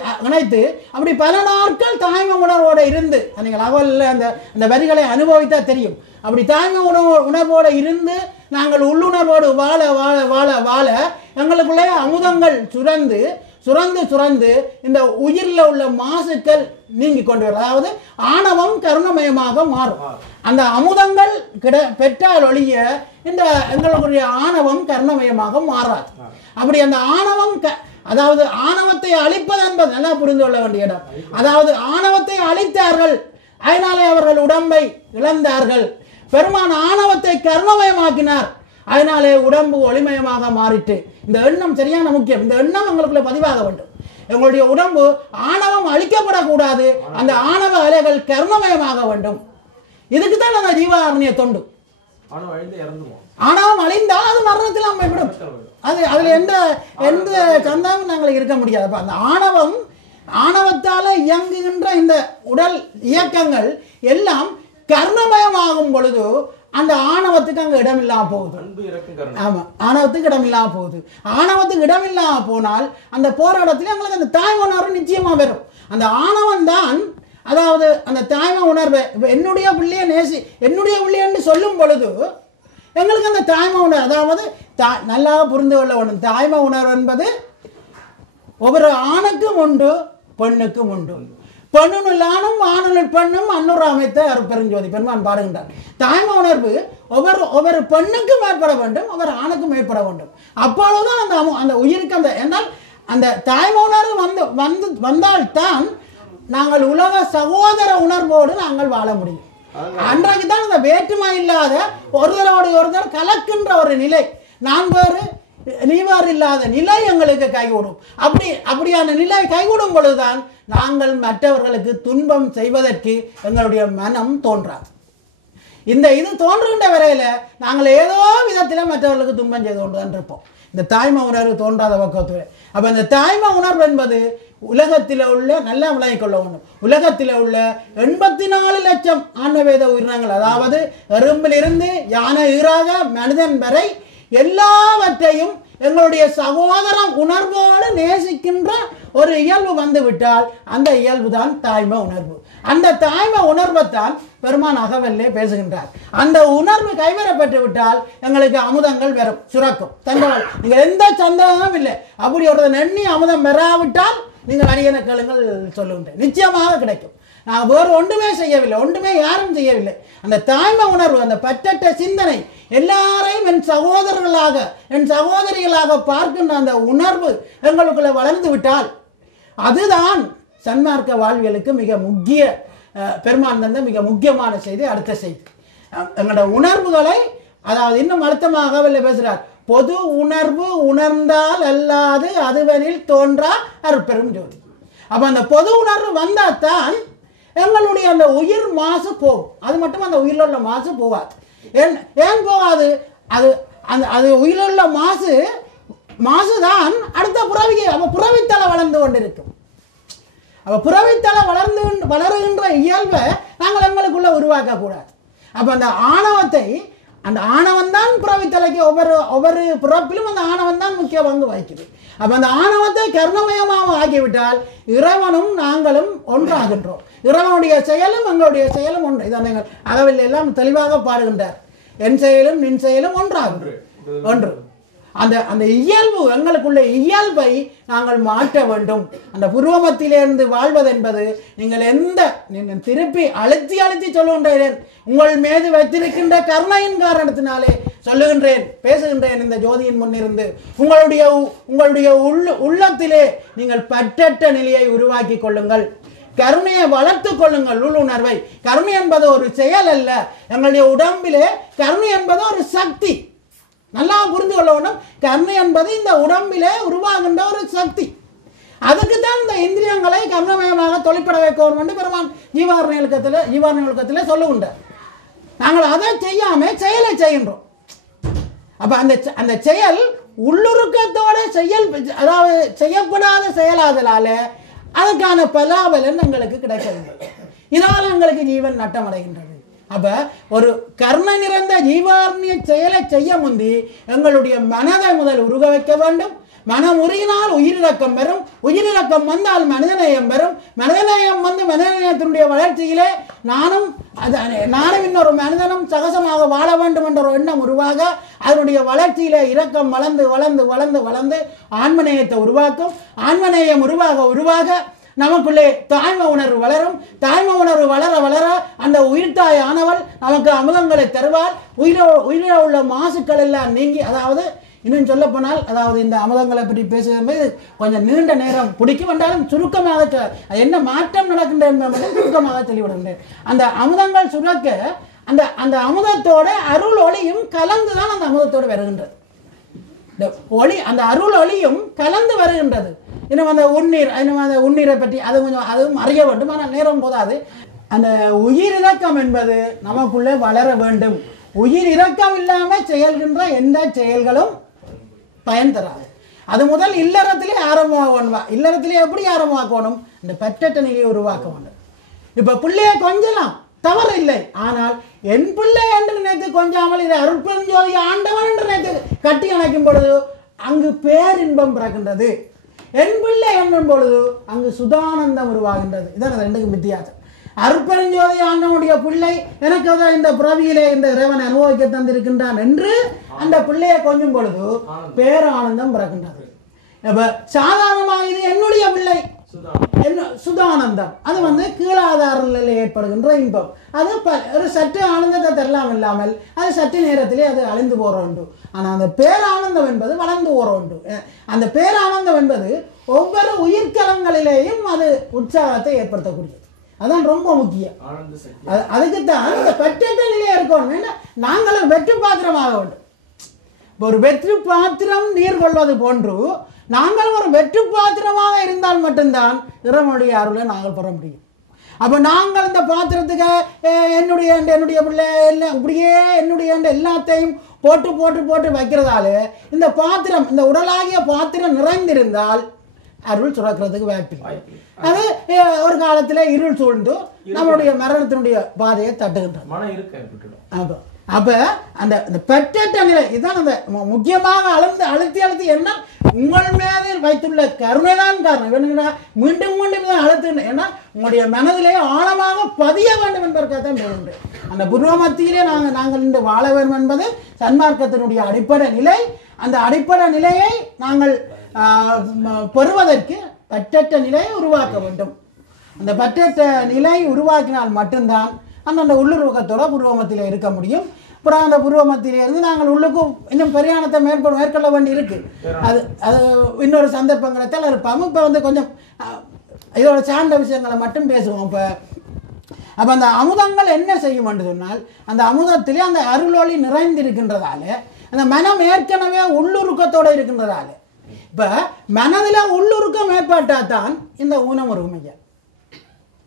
அப்படி பல நாட்கள் தாய்மை உணர்வோடு இருந்து, நீங்கள் அவளில் அந்த வரிகளை அனுபவித்தா தெரியும். அப்படி தாய்மை உணர்வோடு இருந்து நாங்கள் உள்ளுணர்வோடு வாழ வாழ வாழ வாழ எங்களுக்குள்ளே அமுதங்கள் சுரந்து இந்த உயிரில் உள்ள மாசுக்கள் நீங்கி கொண்டு வரும். அதாவது ஆணவம் கருணமயமாக மாறும். அந்த அமுதங்கள் பெற்றால் ஒழிய இந்த எங்களுடைய ஆணவம் கருணமயமாக மாறாது. அப்படி அந்த ஆணவம் அதாவது ஆணவத்தை அழிப்பது என்பது நல்லா புரிந்து கொள்ள வேண்டிய இடம். அதாவது ஆணவத்தை அழித்தார்கள், அதனாலே அவர்கள் உடம்பை இழந்தார்கள். பெருமான் ஆணவத்தை கருணமயமாக்கினார், அதனாலே உடம்பு ஒளிமயமாக மாறிட்டு. இந்த எண்ணம் சரியான முக்கியம். இந்த எண்ணம் எங்களுக்குள்ள பதிவாக வேண்டும். எங்களுடைய உடம்பு ஆணவம் அழிக்கப்படக்கூடாது, அந்த ஆணவ அலைகள் கருணமயமாக வேண்டும். இதுக்கு தான் அந்த ஜீவாரண்ய தொண்டு. ஆணவம் அழிந்தால் அது மரணத்தில் அமைவிடும். அதுல எந்த சந்தமும் நாங்கள் இருக்க முடியாது. அப்ப அந்த ஆணவத்தால இயங்குகின்ற இந்த உடல் இயக்கங்கள் எல்லாம் கர்ணமயமாகும் பொழுது அந்த ஆணவத்துக்கு அங்க இடம் இல்லாம போகுது. ஆமா, ஆணவத்துக்கு இடம் இல்லாம போகுது. ஆணவத்துக்கு இடம் இல்லாம போனால் அந்த போராட்டத்தில் எங்களுக்கு அந்த தாய்மை உணர்வு நிச்சயமா வரும். அந்த ஆணவம் தான், அதாவது அந்த தாய்மை உணர்வை என்னுடைய பிள்ளைன்னு சொல்லும் பொழுது எங்களுக்கு அந்த தாய்மை உணர்வு, அதாவது நல்லா புரிந்து கொள்ள வேண்டும். தாய்மை உணர்வு என்பது ஒவ்வொரு ஆணுக்கும் உண்டு, பெண்ணுக்கும் உண்டு. பெண்ணுனுள் ஆணும் ஆணுனுள் பெண்ணும் அன்னூறு அமைத்த அருட்பெருஞ்சோதி பெருமான் பாடுகின்றார். தாய்மை உணர்வு ஒவ்வொரு பெண்ணுக்கும் ஏற்பட வேண்டும், ஒவ்வொரு ஆணுக்கும் ஏற்பட வேண்டும். அப்பொழுதுதான் அந்த உயிருக்கு என்னால் அந்த தாய்மை உணர்வு வந்தால்தான் நாங்கள் உலக சகோதர உணர்வோடு நாங்கள் வாழ முடியும். அன்றைக்கு தான் இந்த வேற்றுமை இல்லாத ஒருத்தரோடு ஒருத்தர் கலக்கின்ற ஒரு நிலை, நான் வேறு நீ வேறு இல்லாத நிலை எங்களுக்கு கைகூடும். அப்படியான நிலை கைகூடும் பொழுதுதான் நாங்கள் மற்றவர்களுக்கு துன்பம் செய்வதற்கு எங்களுடைய மனம் தோன்றாது. இது தோன்றுகின்ற வரையில நாங்கள் ஏதோ விதத்தில் மற்றவர்களுக்கு துன்பம் செய்து கொண்டுதான் இருப்போம். இந்த தாய்மை உணர்வு தோன்றாத பக்கத்தில். அப்ப இந்த தாய்மை உணர்வு என்பது உலகத்தில் உள்ள, நல்லா விளங்கிக் கொள்ள வேண்டும், உலகத்தில் உள்ள 84 லட்சம் ஆன்மவேத உயிரினங்கள், அதாவது எறும்பிலிருந்து யானை ஈராக மனிதன் வரை எல்லாவற்றையும் எங்களுடைய சகோதர உணர்வோடு நேசிக்கின்ற ஒரு இயல்பு வந்துவிட்டால் அந்த இயல்பு தான் தாய்மை உணர்வு. அந்த தாய்மை உணர்வைத்தான் பெருமான் அகவல்லே பேசுகின்றார். அந்த உணர்வு கைவரப்பட்டு விட்டால் எங்களுக்கு அமுதங்கள் வரும், சுரக்கும். தங்கவாள் நீங்கள் எந்த சந்தேகமும் இல்லை. அப்படி ஒரு எண்ணி அமுதம் பெறாவிட்டால் நீங்கள் அரியணை கேளுங்கள் சொல்லுகின்றேன், நிச்சயமாக கிடைக்கும். நான் வேறு ஒன்றுமே செய்யவில்லை, ஒன்றுமே யாரும் செய்யவில்லை. அந்த தாய்மை உணர்வு, அந்த பற்றற்ற சிந்தனை, எல்லாரையும் என் சகோதரர்களாக என் சகோதரிகளாக பார்க்கின்ற அந்த உணர்வு எங்களுக்குள்ள வளர்ந்து விட்டால் அதுதான் சன்மார்க்க வாழ்வியலுக்கு மிக முக்கிய, பெருமான் தந்த மிக முக்கியமான செய்தி. அடுத்த செய்தி, எங்களோட உணர்வுகளை, அதாவது இன்னும் அழுத்தமாக பேசுகிறார், பொது உணர்வு உணர்ந்தால் அல்லாது அதுவனில் தோன்றா அருட்பெரும் ஜோதி. அப்ப அந்த பொது உணர்வு வந்தால்தான் எங்களுடைய அந்த உயிர் மாசு போகும். அது மட்டும் அந்த உயிரில் உள்ள மாசு போகாது. ஏன் போகாது? அது உயிரில் உள்ள மாசுதான் அடுத்த புறவித்தலை வளர்ந்து கொண்டிருக்கும். அப்ப புறவித்தலை வளருகின்ற இயல்பை நாங்கள் எங்களுக்குள்ள உருவாக்க கூடாது. அப்ப அந்த ஆணவம் தான் புறவித்தலைக்கு ஒவ்வொரு பிறப்பிலும் அந்த ஆணவம் தான் முக்கிய பங்கு வகிக்குது. அப்ப அந்த ஆணவத்தை கர்ணமயமாக ஆக்கிவிட்டால் இறைவனும் நாங்களும் ஒன்றாகின்றோம். இறைவனுடைய செயலும் எங்களுடைய செயலும் ஒன்று. இதை நீங்கள் அகவில் எல்லாம் தெளிவாக பாடுகின்றார். என் செயலும் நின் செயலும் ஒன்று. அந்த இயல்பு, எங்களுக்குள்ள இயல்பை நாங்கள் மாற்ற வேண்டும். அந்த புருவமத்திலிருந்து வாழ்வது என்பது நீங்கள் திருப்பி அழுத்தி சொல்லுகின்றேன், உங்கள் மீது வைத்திருக்கின்ற கருணையின் காரணத்தினாலே சொல்லுகின்றேன், பேசுகின்றேன். இந்த ஜோதியின் முன்னிருந்து உங்களுடைய உள்ளத்திலே நீங்கள் பற்றற்ற நிலையை உருவாக்கி கொள்ளுங்கள். கருணையை வளர்த்து கொள்ளுங்கள். உள்ளுணர்வை. கருணை என்பது ஒரு செயல் அல்ல. எங்களுடைய உடம்பிலே கருணை என்பது ஒரு சக்தி. நல்லா புரிந்து கொள்ள வேண்டும். கருணை என்பது இந்த உடம்பிலே உருவாகின்ற ஒரு சக்தி. அதுக்கு தான் இந்த இந்திரியங்களை கர்ணமயமாக தொழிற்பட வைக்க வேண்டும் என்று பெருமான் ஜீவாரண்யத்தில் சொல்லுகின்றார். நாங்கள் அதை செய்யாம செயலை செய்கின்றோம். அப்ப அந்த செயல் உள்ளுருக்கத்தோட அதாவது செய்யப்படாத செயலாதலால அதுக்கான பலாபலன் எங்களுக்கு கிடைக்கவில்லை. இதனால் எங்களுக்கு ஜீவன் நட்டமடைகின்றது. அப்ப ஒரு கர்ண நிறைந்த ஜீவார்ணிய செயலை செய்ய முந்தி எங்களுடைய மனதை முதல் உருக வைக்க வேண்டும். மனம் உருகினால் உயிரிழக்கம் பெறும், உயிரிழக்கம் வந்தால் மனிதநேயம் பெறும், மனிதநேயம் வந்து மனிதநேயத்தினுடைய வளர்ச்சியிலே நானும் இன்னொரு மனிதனும் சகசமாக வாழ வேண்டும் என்ற ஒரு எண்ணம் உருவாக அதனுடைய வளர்ச்சியிலே இரக்கம் வளர்ந்து வளர்ந்து வளர்ந்து வளர்ந்து ஆன்மநேயத்தை உருவாக்கும். ஆன்மநேயம் உருவாக நமக்குள்ளே தாய்மை உணர்வு வளரும். தாய்மை உணர்வு வளர வளர அந்த உயிர்த்தாய் ஆனவள் நமக்கு அமுதங்களை தருவாள். உயிரில் உள்ள மாசுக்கள் எல்லாம் நீங்கி, அதாவது இன்னும் சொல்ல போனால், அதாவது இந்த அமுதங்களை பற்றி பேசுகிறது கொஞ்சம் நீண்ட நேரம் பிடிக்கும் என்றாலும் சுருக்கமாக என்ன மாற்றம் நடக்கின்ற என்பதை சுருக்கமாக சொல்லிவிடுகின்றேன். அந்த அமுதங்கள் சுரக்க அந்த அமுதத்தோட அருள் ஒளியும் கலந்துதான் அந்த அமுதத்தோடு வருகின்றது. இந்த ஒளி, அந்த அருள் ஒளியும் கலந்து வருகின்றது. இன்னும் அந்த உண்ணீரை பற்றி அதுவும் அறிய வேண்டும். ஆனால் நேரம் போதாது. அந்த உயிரிறக்கம் என்பது நமக்குள்ளே வளர வேண்டும். உயிரிறக்கம் இல்லாமல் செயல்கின்ற எந்த செயல்களும் பயன் தராது. அது முதல் இல்லறத்திலே ஆரம்பமாக, இல்லறத்திலே எப்படி ஆரம்பமாக்கணும்? இந்த பெற்றட்ட நிலையை உருவாக்க வேண்டும். இப்ப பிள்ளைய கொஞ்சலாம் தவறு இல்லை. ஆனால் என் பிள்ளை என்று நினைத்து கொஞ்சாமல் இதை அருட்பெருஞ்சோதி ஆண்டவன் என்று நினைத்து கட்டி அணைக்கும் பொழுது அங்கு பேரின்பம் பிறக்கின்றது. என் பிள்ளை என்னும் பொழுது அங்கு சுதானந்தம் உருவாகின்றது. இதான் ரெண்டுக்கும் வித்தியாசம். அருட்பெருஞ்சோதி ஆண்டவனுடைய பிள்ளை எனக்கு இந்த பிறவியிலே இந்த இறைவன் அனுபவிக்க தந்திருக்கின்றான் என்று அந்த பிள்ளையை கொஞ்சம் பொழுது பேரானந்தம் பிறக்கின்றது. இப்ப சாதாரணமாக இது என்னுடைய பிள்ளை சுதானந்தம், அது கீழாதார நிலையில் ஏற்படுகின்ற இன்பம். அது ஒரு சற்று ஆனந்தத்தை தரலாம் இல்லாமல் அது சற்று நேரத்திலே அது அழிந்து போற உண்டு. ஆனால் அந்த பேரானந்தம் என்பது வளர்ந்து போற உண்டு. அந்த பேரானந்தம் என்பது ஒவ்வொரு உயிர்கலங்களிலேயும் அது உற்சாகத்தை ஏற்படுத்தக்கூடியது. அதான் ரொம்ப முக்கியம். அதுக்குத்தான் இந்த பெற்றட்ட நிலையை இருக்கணும். நாங்களும் வெற்று பாத்திரமாக வேண்டும். ஒரு வெற்று பாத்திரம் நீர் கொள்வது போன்று நாங்கள் ஒரு வெற்று பாத்திரமாக இருந்தால் மட்டும்தான் இறைவனுடைய அருளை நாங்கள் பெற முடியும். அப்போ நாங்கள் இந்த பாத்திரத்துக்கு என்னுடைய பிள்ளை எல்லாம் இப்படியே என்னுடைய எல்லாத்தையும் போட்டு போட்டு போட்டு வைக்கிறதால இந்த பாத்திரம், இந்த உடலாகிய பாத்திரம் நிறைந்திருந்தால் அருள் சுரக்கிறதுக்கு வாய்ப்பில்லை. அது ஒரு காலத்தில் இருள் சூழ்ந்து நம்மளுடைய மரணத்தினுடைய பாதையை தட்டுகின்றது. அப்ப அந்த பெற்றட்ட நிலை இதுதான் அந்த முக்கியமாக அழுத்தி என்ன உங்கள் மீது வைத்துள்ள கருணைதான் காரணம். மீண்டும் மீண்டும் தான் அழுத்து. ஏன்னா உங்களுடைய மனதிலே ஆழமாக பதிய வேண்டும் என்பதற்காக தான் பேசுகின்றேன். அந்த பூர்வ மத்தியிலே நாங்கள் இன்று வாழ வேண்டும் என்பது சன்மார்க்கத்தினுடைய அடிப்படை நிலை. அந்த அடிப்படை நிலையை நாங்கள் பெறுவதற்கு பற்றற்ற நிலையை உருவாக்க வேண்டும். அந்த பற்றற்ற நிலை உருவாக்கினால் மட்டும்தான் அந்த உள்ளுருவகத்தோட பூர்வமத்தில இருக்க முடியும். அப்புறம் அந்த பூர்வமத்தில இருந்து நாங்கள் உள்ளுக்கும் இன்னும் பிரயாணத்தை மேற்கொள்ள வேண்டி இருக்கு. அது இன்னொரு சந்தர்ப்பங்களத்தில் இருப்பாங்க. இப்போ கொஞ்சம் இதோட சார்ந்த விஷயங்களை மட்டும் பேசுவோம். அப்போ அந்த அமுதங்கள் என்ன செய்யும் என்று சொன்னால், அந்த அமுதத்திலே அந்த அருளொளி நிறைந்திருக்கின்றதால அந்த மனம் ஏற்கனவே உள்ளுருக்கத்தோடு இருக்கின்றதால இப்போ மனதில் உள்ளுருக்கம் ஏற்பட்டால் தான் இந்த ஊனம் உருகும். ஐயா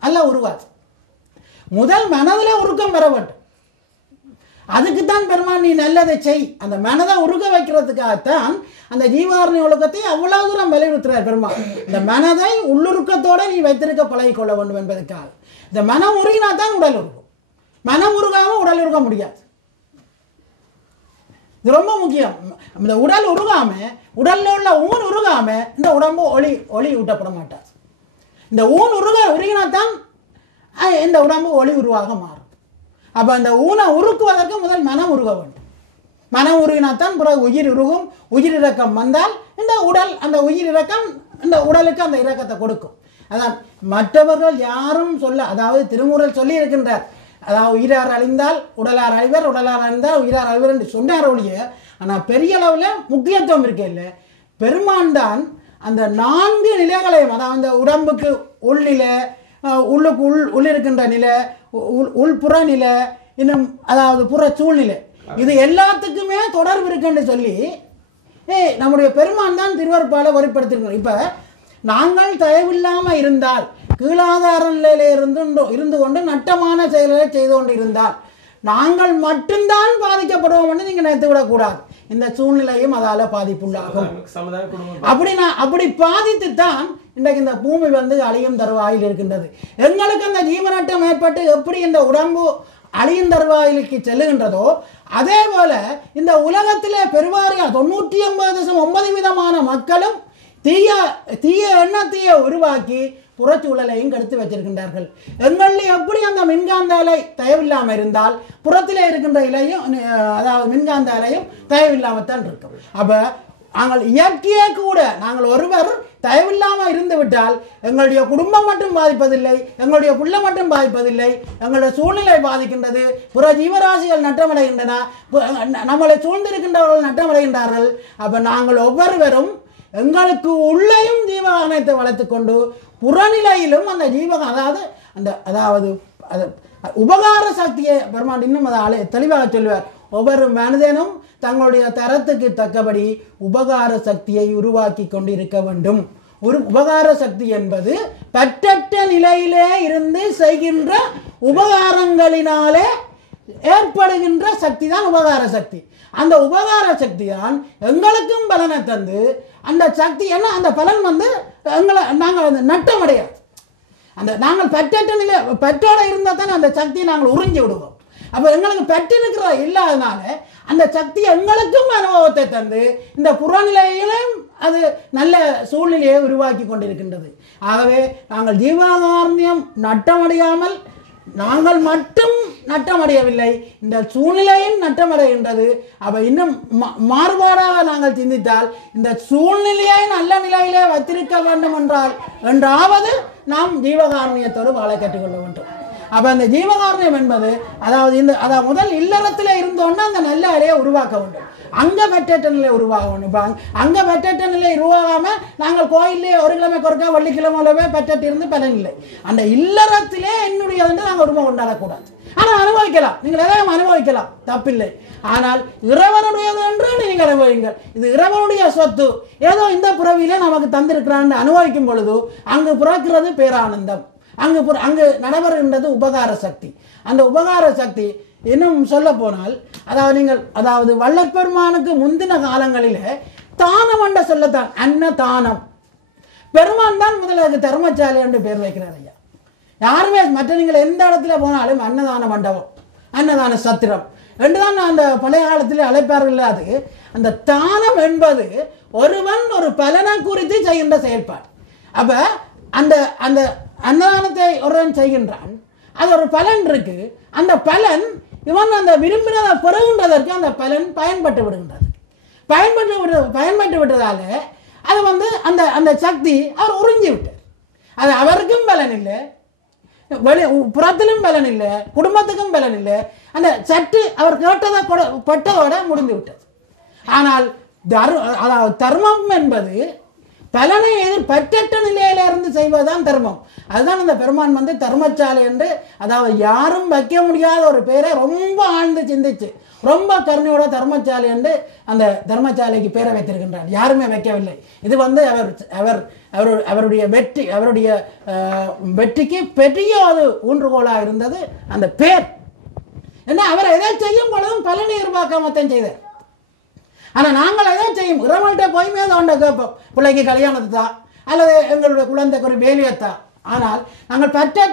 அல்ல உருவாது. முதல் மனதில் உருக்கம் பெற வேண்டும். அதுக்குத்தான் பெருமான் நீ நல்லதை செய். அந்த மனதை உருக வைக்கிறதுக்காகத்தான் அந்த ஜீவாரணி ஒழுக்கத்தை அவ்வளவு தூரம் வலியுறுத்துறார் பெருமான். இந்த மனதை உள்ளுருக்கத்தோட நீ வைத்திருக்க பழகிக்கொள்ள வேண்டும் என்பதற்காக. இந்த மனம் உருகினா தான் உடல் உருகும். மனம் உருகாம உடல் உருக முடியாது. இது ரொம்ப முக்கியம். இந்த உடல் உருகாம, உடல்ல உள்ள ஊன் உருகாம இந்த உடம்பு ஒளி ஊட்டப்பட மாட்டார். இந்த ஊன் உருகினாத்தான் இந்த உடம்பு ஒளி உருவாக மாறும். அப்போ அந்த ஊனை உருக்குவதற்கு முதல் மனம் உருக வேண்டும். மனம் உருகினாத்தான் பிறகு உயிர் உருகும். உயிரிறக்கம் வந்தால் இந்த உடல், அந்த உயிரிறக்கம் இந்த உடலுக்கு அந்த இறக்கத்தை கொடுக்கும். அதான் மற்றவர்கள் யாரும் சொல்ல, அதாவது திருமுறையில் சொல்லி இருக்கின்றார். அதாவது உயிரார் அழிந்தால் உடலார் அழிவர், உடலார் அழிந்தால் உயிரார் அழிவர் என்று சொன்னார் ஒழிய, ஆனால் பெரிய அளவில் முக்கியத்துவம் இருக்கே இல்லை. பெருமான் தான் அந்த 4 நிலைகளையும், அதாவது அந்த உடம்புக்கு உள்நிலை, உள்ளுக்கு உள் இருக்கின்ற நிலை, உள்புற நிலை, இன்னும் அதாவது புற சூழ்நிலை, இது எல்லாத்துக்குமே தொடர்பு இருக்குன்னு சொல்லி நம்முடைய பெருமான் தான் திருவருட்பால வெளிப்படுத்திருக்கோம். இப்போ நாங்கள் தயவில்லாமல் இருந்தால், கீழாதார நிலையில இருந்து கொண்டு நட்டமான செயல்களை செய்து கொண்டு இருந்தால் நாங்கள் மட்டும்தான் பாதிக்கப்படுவோம் என்று நீங்கள் நினைத்து விடக்கூடாது. இந்த சூழ்நிலையும் அதால பாதிப்புள்ளாகும். அப்படி பாதித்து தான் இன்றைக்கு இந்த பூமி அழியும் தருவாயில் இருக்கின்றது. எங்களுக்கு அந்த ஜீவநட்டம் ஏற்பட்டு எப்படி இந்த உடம்பு அழியும் தருவாயிலுக்கு செல்லுகின்றதோ அதே போல இந்த உலகத்திலே பெருவாரியா 99.9% மக்களும் தீய எண்ணத்தையே உருவாக்கி புறச்சூழலையும் கெடுத்து வச்சிருக்கின்றார்கள். எங்களில் எப்படி அந்த மின்காந்த அலை தயவில்லாமல் இருந்தால் புறத்திலே இருக்கின்ற இலையும் அதாவது மின்காந்த அலையும் தயவில்லாமல் தான் இருக்கும். அப்போ நாங்கள் இயற்கையே கூட நாங்கள் ஒருவர் தயவில்லாமல் இருந்து விட்டால் எங்களுடைய குடும்பம் மட்டும் பாதிப்பதில்லை, எங்களுடைய புள்ள மட்டும் பாதிப்பதில்லை, எங்களுடைய சூழ்நிலை பாதிக்கின்றது, புற ஜீவராசிகள் நட்டமடைகின்றன, நம்மளை சூழ்ந்திருக்கின்றவர்கள் நட்டமடைகின்றார்கள். அப்போ நாங்கள் ஒவ்வொருவரும் எங்களுக்கு உள்ளேயும் ஜீவகாரணத்தை வளர்த்துக்கொண்டு புறநிலையிலும் அந்த அதாவது உபகார சக்தியை பெருமான் இன்னும் அதை தெளிவாக சொல்லுவார். ஒவ்வொரு மனிதனும் தங்களுடைய தரத்துக்கு தக்கபடி உபகார சக்தியை உருவாக்கி கொண்டிருக்க வேண்டும். ஒரு உபகார சக்தி என்பது பற்றற்ற நிலையிலே இருந்து செய்கின்ற உபகாரங்களினாலே ஏற்படுகின்ற சக்தி தான் உபகார சக்தி. அந்த உபகார சக்தி தான் எங்களுக்கும் பலனை தந்து அந்த சக்தி என்ன அந்த பலன் எங்களை நாங்கள் நட்டம் அடையாது. அந்த நாங்கள் பற்றற்ற நிலை பெற்றோட இருந்தால் தான் அந்த சக்தியை நாங்கள் உறிஞ்சி விடுவோம். அப்போ எங்களுக்கு பெற்றிருக்கிற இல்லாதனால அந்த சக்தி எங்களுக்கும் அனுபவத்தை தந்து இந்த புறநிலையிலும் அது நல்ல சூழ்நிலையை உருவாக்கி கொண்டிருக்கின்றது. ஆகவே நாங்கள் ஜீவகாருண்யம் நட்டமடையாமல் நாங்கள் மட்டும் நட்டமடையவில்லை, இந்த சூழ்நிலையும் நட்டமடைகின்றது. அப்போ இன்னும் மாறுபாடாக நாங்கள் சிந்தித்தால் இந்த சூழ்நிலையை நல்ல நிலையிலே வைத்திருக்க வேண்டும் என்றாவது நாம் ஜீவகாருண்யத்தோடு வாழ கற்றுக்கொள்ள வேண்டும். அப்போ அந்த ஜீவகாருண்யம் என்பது அதாவது முதல் இல்லறத்தில் இருந்தோன்னா அந்த நல்ல அலையை உருவாக்க வேண்டும். அங்கே பெற்றற்ற நிலை உருவாக வேண்டும். இப்போ அங்கே பெற்றற்ற நிலை உருவாகாமல் நாங்கள் கோயிலே ஒரு கிழமை குறைக்க வெள்ளிக்கிழமையிலவே பெற்றட்டு இருந்து பலன் இல்லை. அந்த இல்லறத்திலே என்னுடையது நாங்கள் உரிமை கொண்டாடக்கூடாது. ஆனால் அனுபவிக்கலாம், நீங்கள் எதையும் அனுபவிக்கலாம், தப்பில்லை. ஆனால் இறைவனுடையது என்று நீங்கள் அனுபவிங்கள். இது இறைவனுடைய சொத்து, ஏதோ இந்த புறவிலே நமக்கு தந்திருக்கிறான்னு அனுபவிக்கும் பொழுது அங்கு பிறக்கிறது பேரானந்தம். அங்கு நடைபெறுகின்றது உபகார சக்தி. அந்த உபகார சக்தி இன்னும் சொல்ல போனால் அதாவது வள்ளற்பெருமானுக்கு முந்தின காலங்களிலே தானம் என்ற சொல்லத்தான் அன்ன தானம். பெருமான் தான் முதல்ல தர்மசாலை என்று பேர் வைக்கிறார் ஐயா. யாருமே மற்ற நீங்கள் எந்த இடத்துல போனாலும் அன்னதான மண்டபம், அன்னதான சத்திரம் என்றுதான் அந்த பழைய காலத்திலே அழைப்பார்கள். அது அந்த தானம் என்பது ஒருவன் ஒரு பலனை குறித்து செய்கின்ற செயல்பாடு. அப்ப அந்த அந்த அன்னதானத்தை ஒருவன் செய்கின்றான், அது ஒரு பலன் இருக்கு. அந்த பலன் இவன் அந்த விரும்பினதை பெறுகின்றதற்கு அந்த பலன் பயன்பட்டு விடுகின்றது. பயன்பட்டு விட்டதால அது அந்த அந்த சக்தி அவர் உறிஞ்சி விட்டார். அது அவருக்கும் பலன் இல்லை, புறத்திலும் பலன் இல்லை, குடும்பத்துக்கும் பலன் இல்லை. அந்த சற்று அவர் கேட்டதை பட்டதோட முடிந்து விட்டது. ஆனால் அதாவது தர்மம் என்பது பலனை எதிர்பற்ற நிலையில இருந்து செய்வதுதான் தர்மம். அதுதான் அந்த பெருமான் தர்மசாலை என்று அதாவது யாரும் வைக்க முடியாத ஒரு பேரை ரொம்ப ஆழ்ந்து சிந்திச்சு ரொம்ப கருணையோட தர்மசாலை என்று அந்த தர்மசாலைக்கு பேரை வைத்திருக்கின்றார். யாருமே வைக்கவில்லை. இது அவருடைய வெற்றிக்கு பெரிய ஒரு ஊன்றுகோலாக இருந்தது அந்த பேர். ஏன்னா அவர் எதை செய்யும் பொழுதும் பலனை எதிர்பார்க்காமத்தான் செய்தார். ஆனால் நாங்கள் எதை செய்யும் இறைவன்கிட்ட போய்மே தோண்ட கேட்போம், பிள்ளைக்கு கல்யாணத்தை தான் அல்லது எங்களுடைய குழந்தைக்கு ஒரு வேலையத்தா. ஆனால் நாங்கள் பற்ற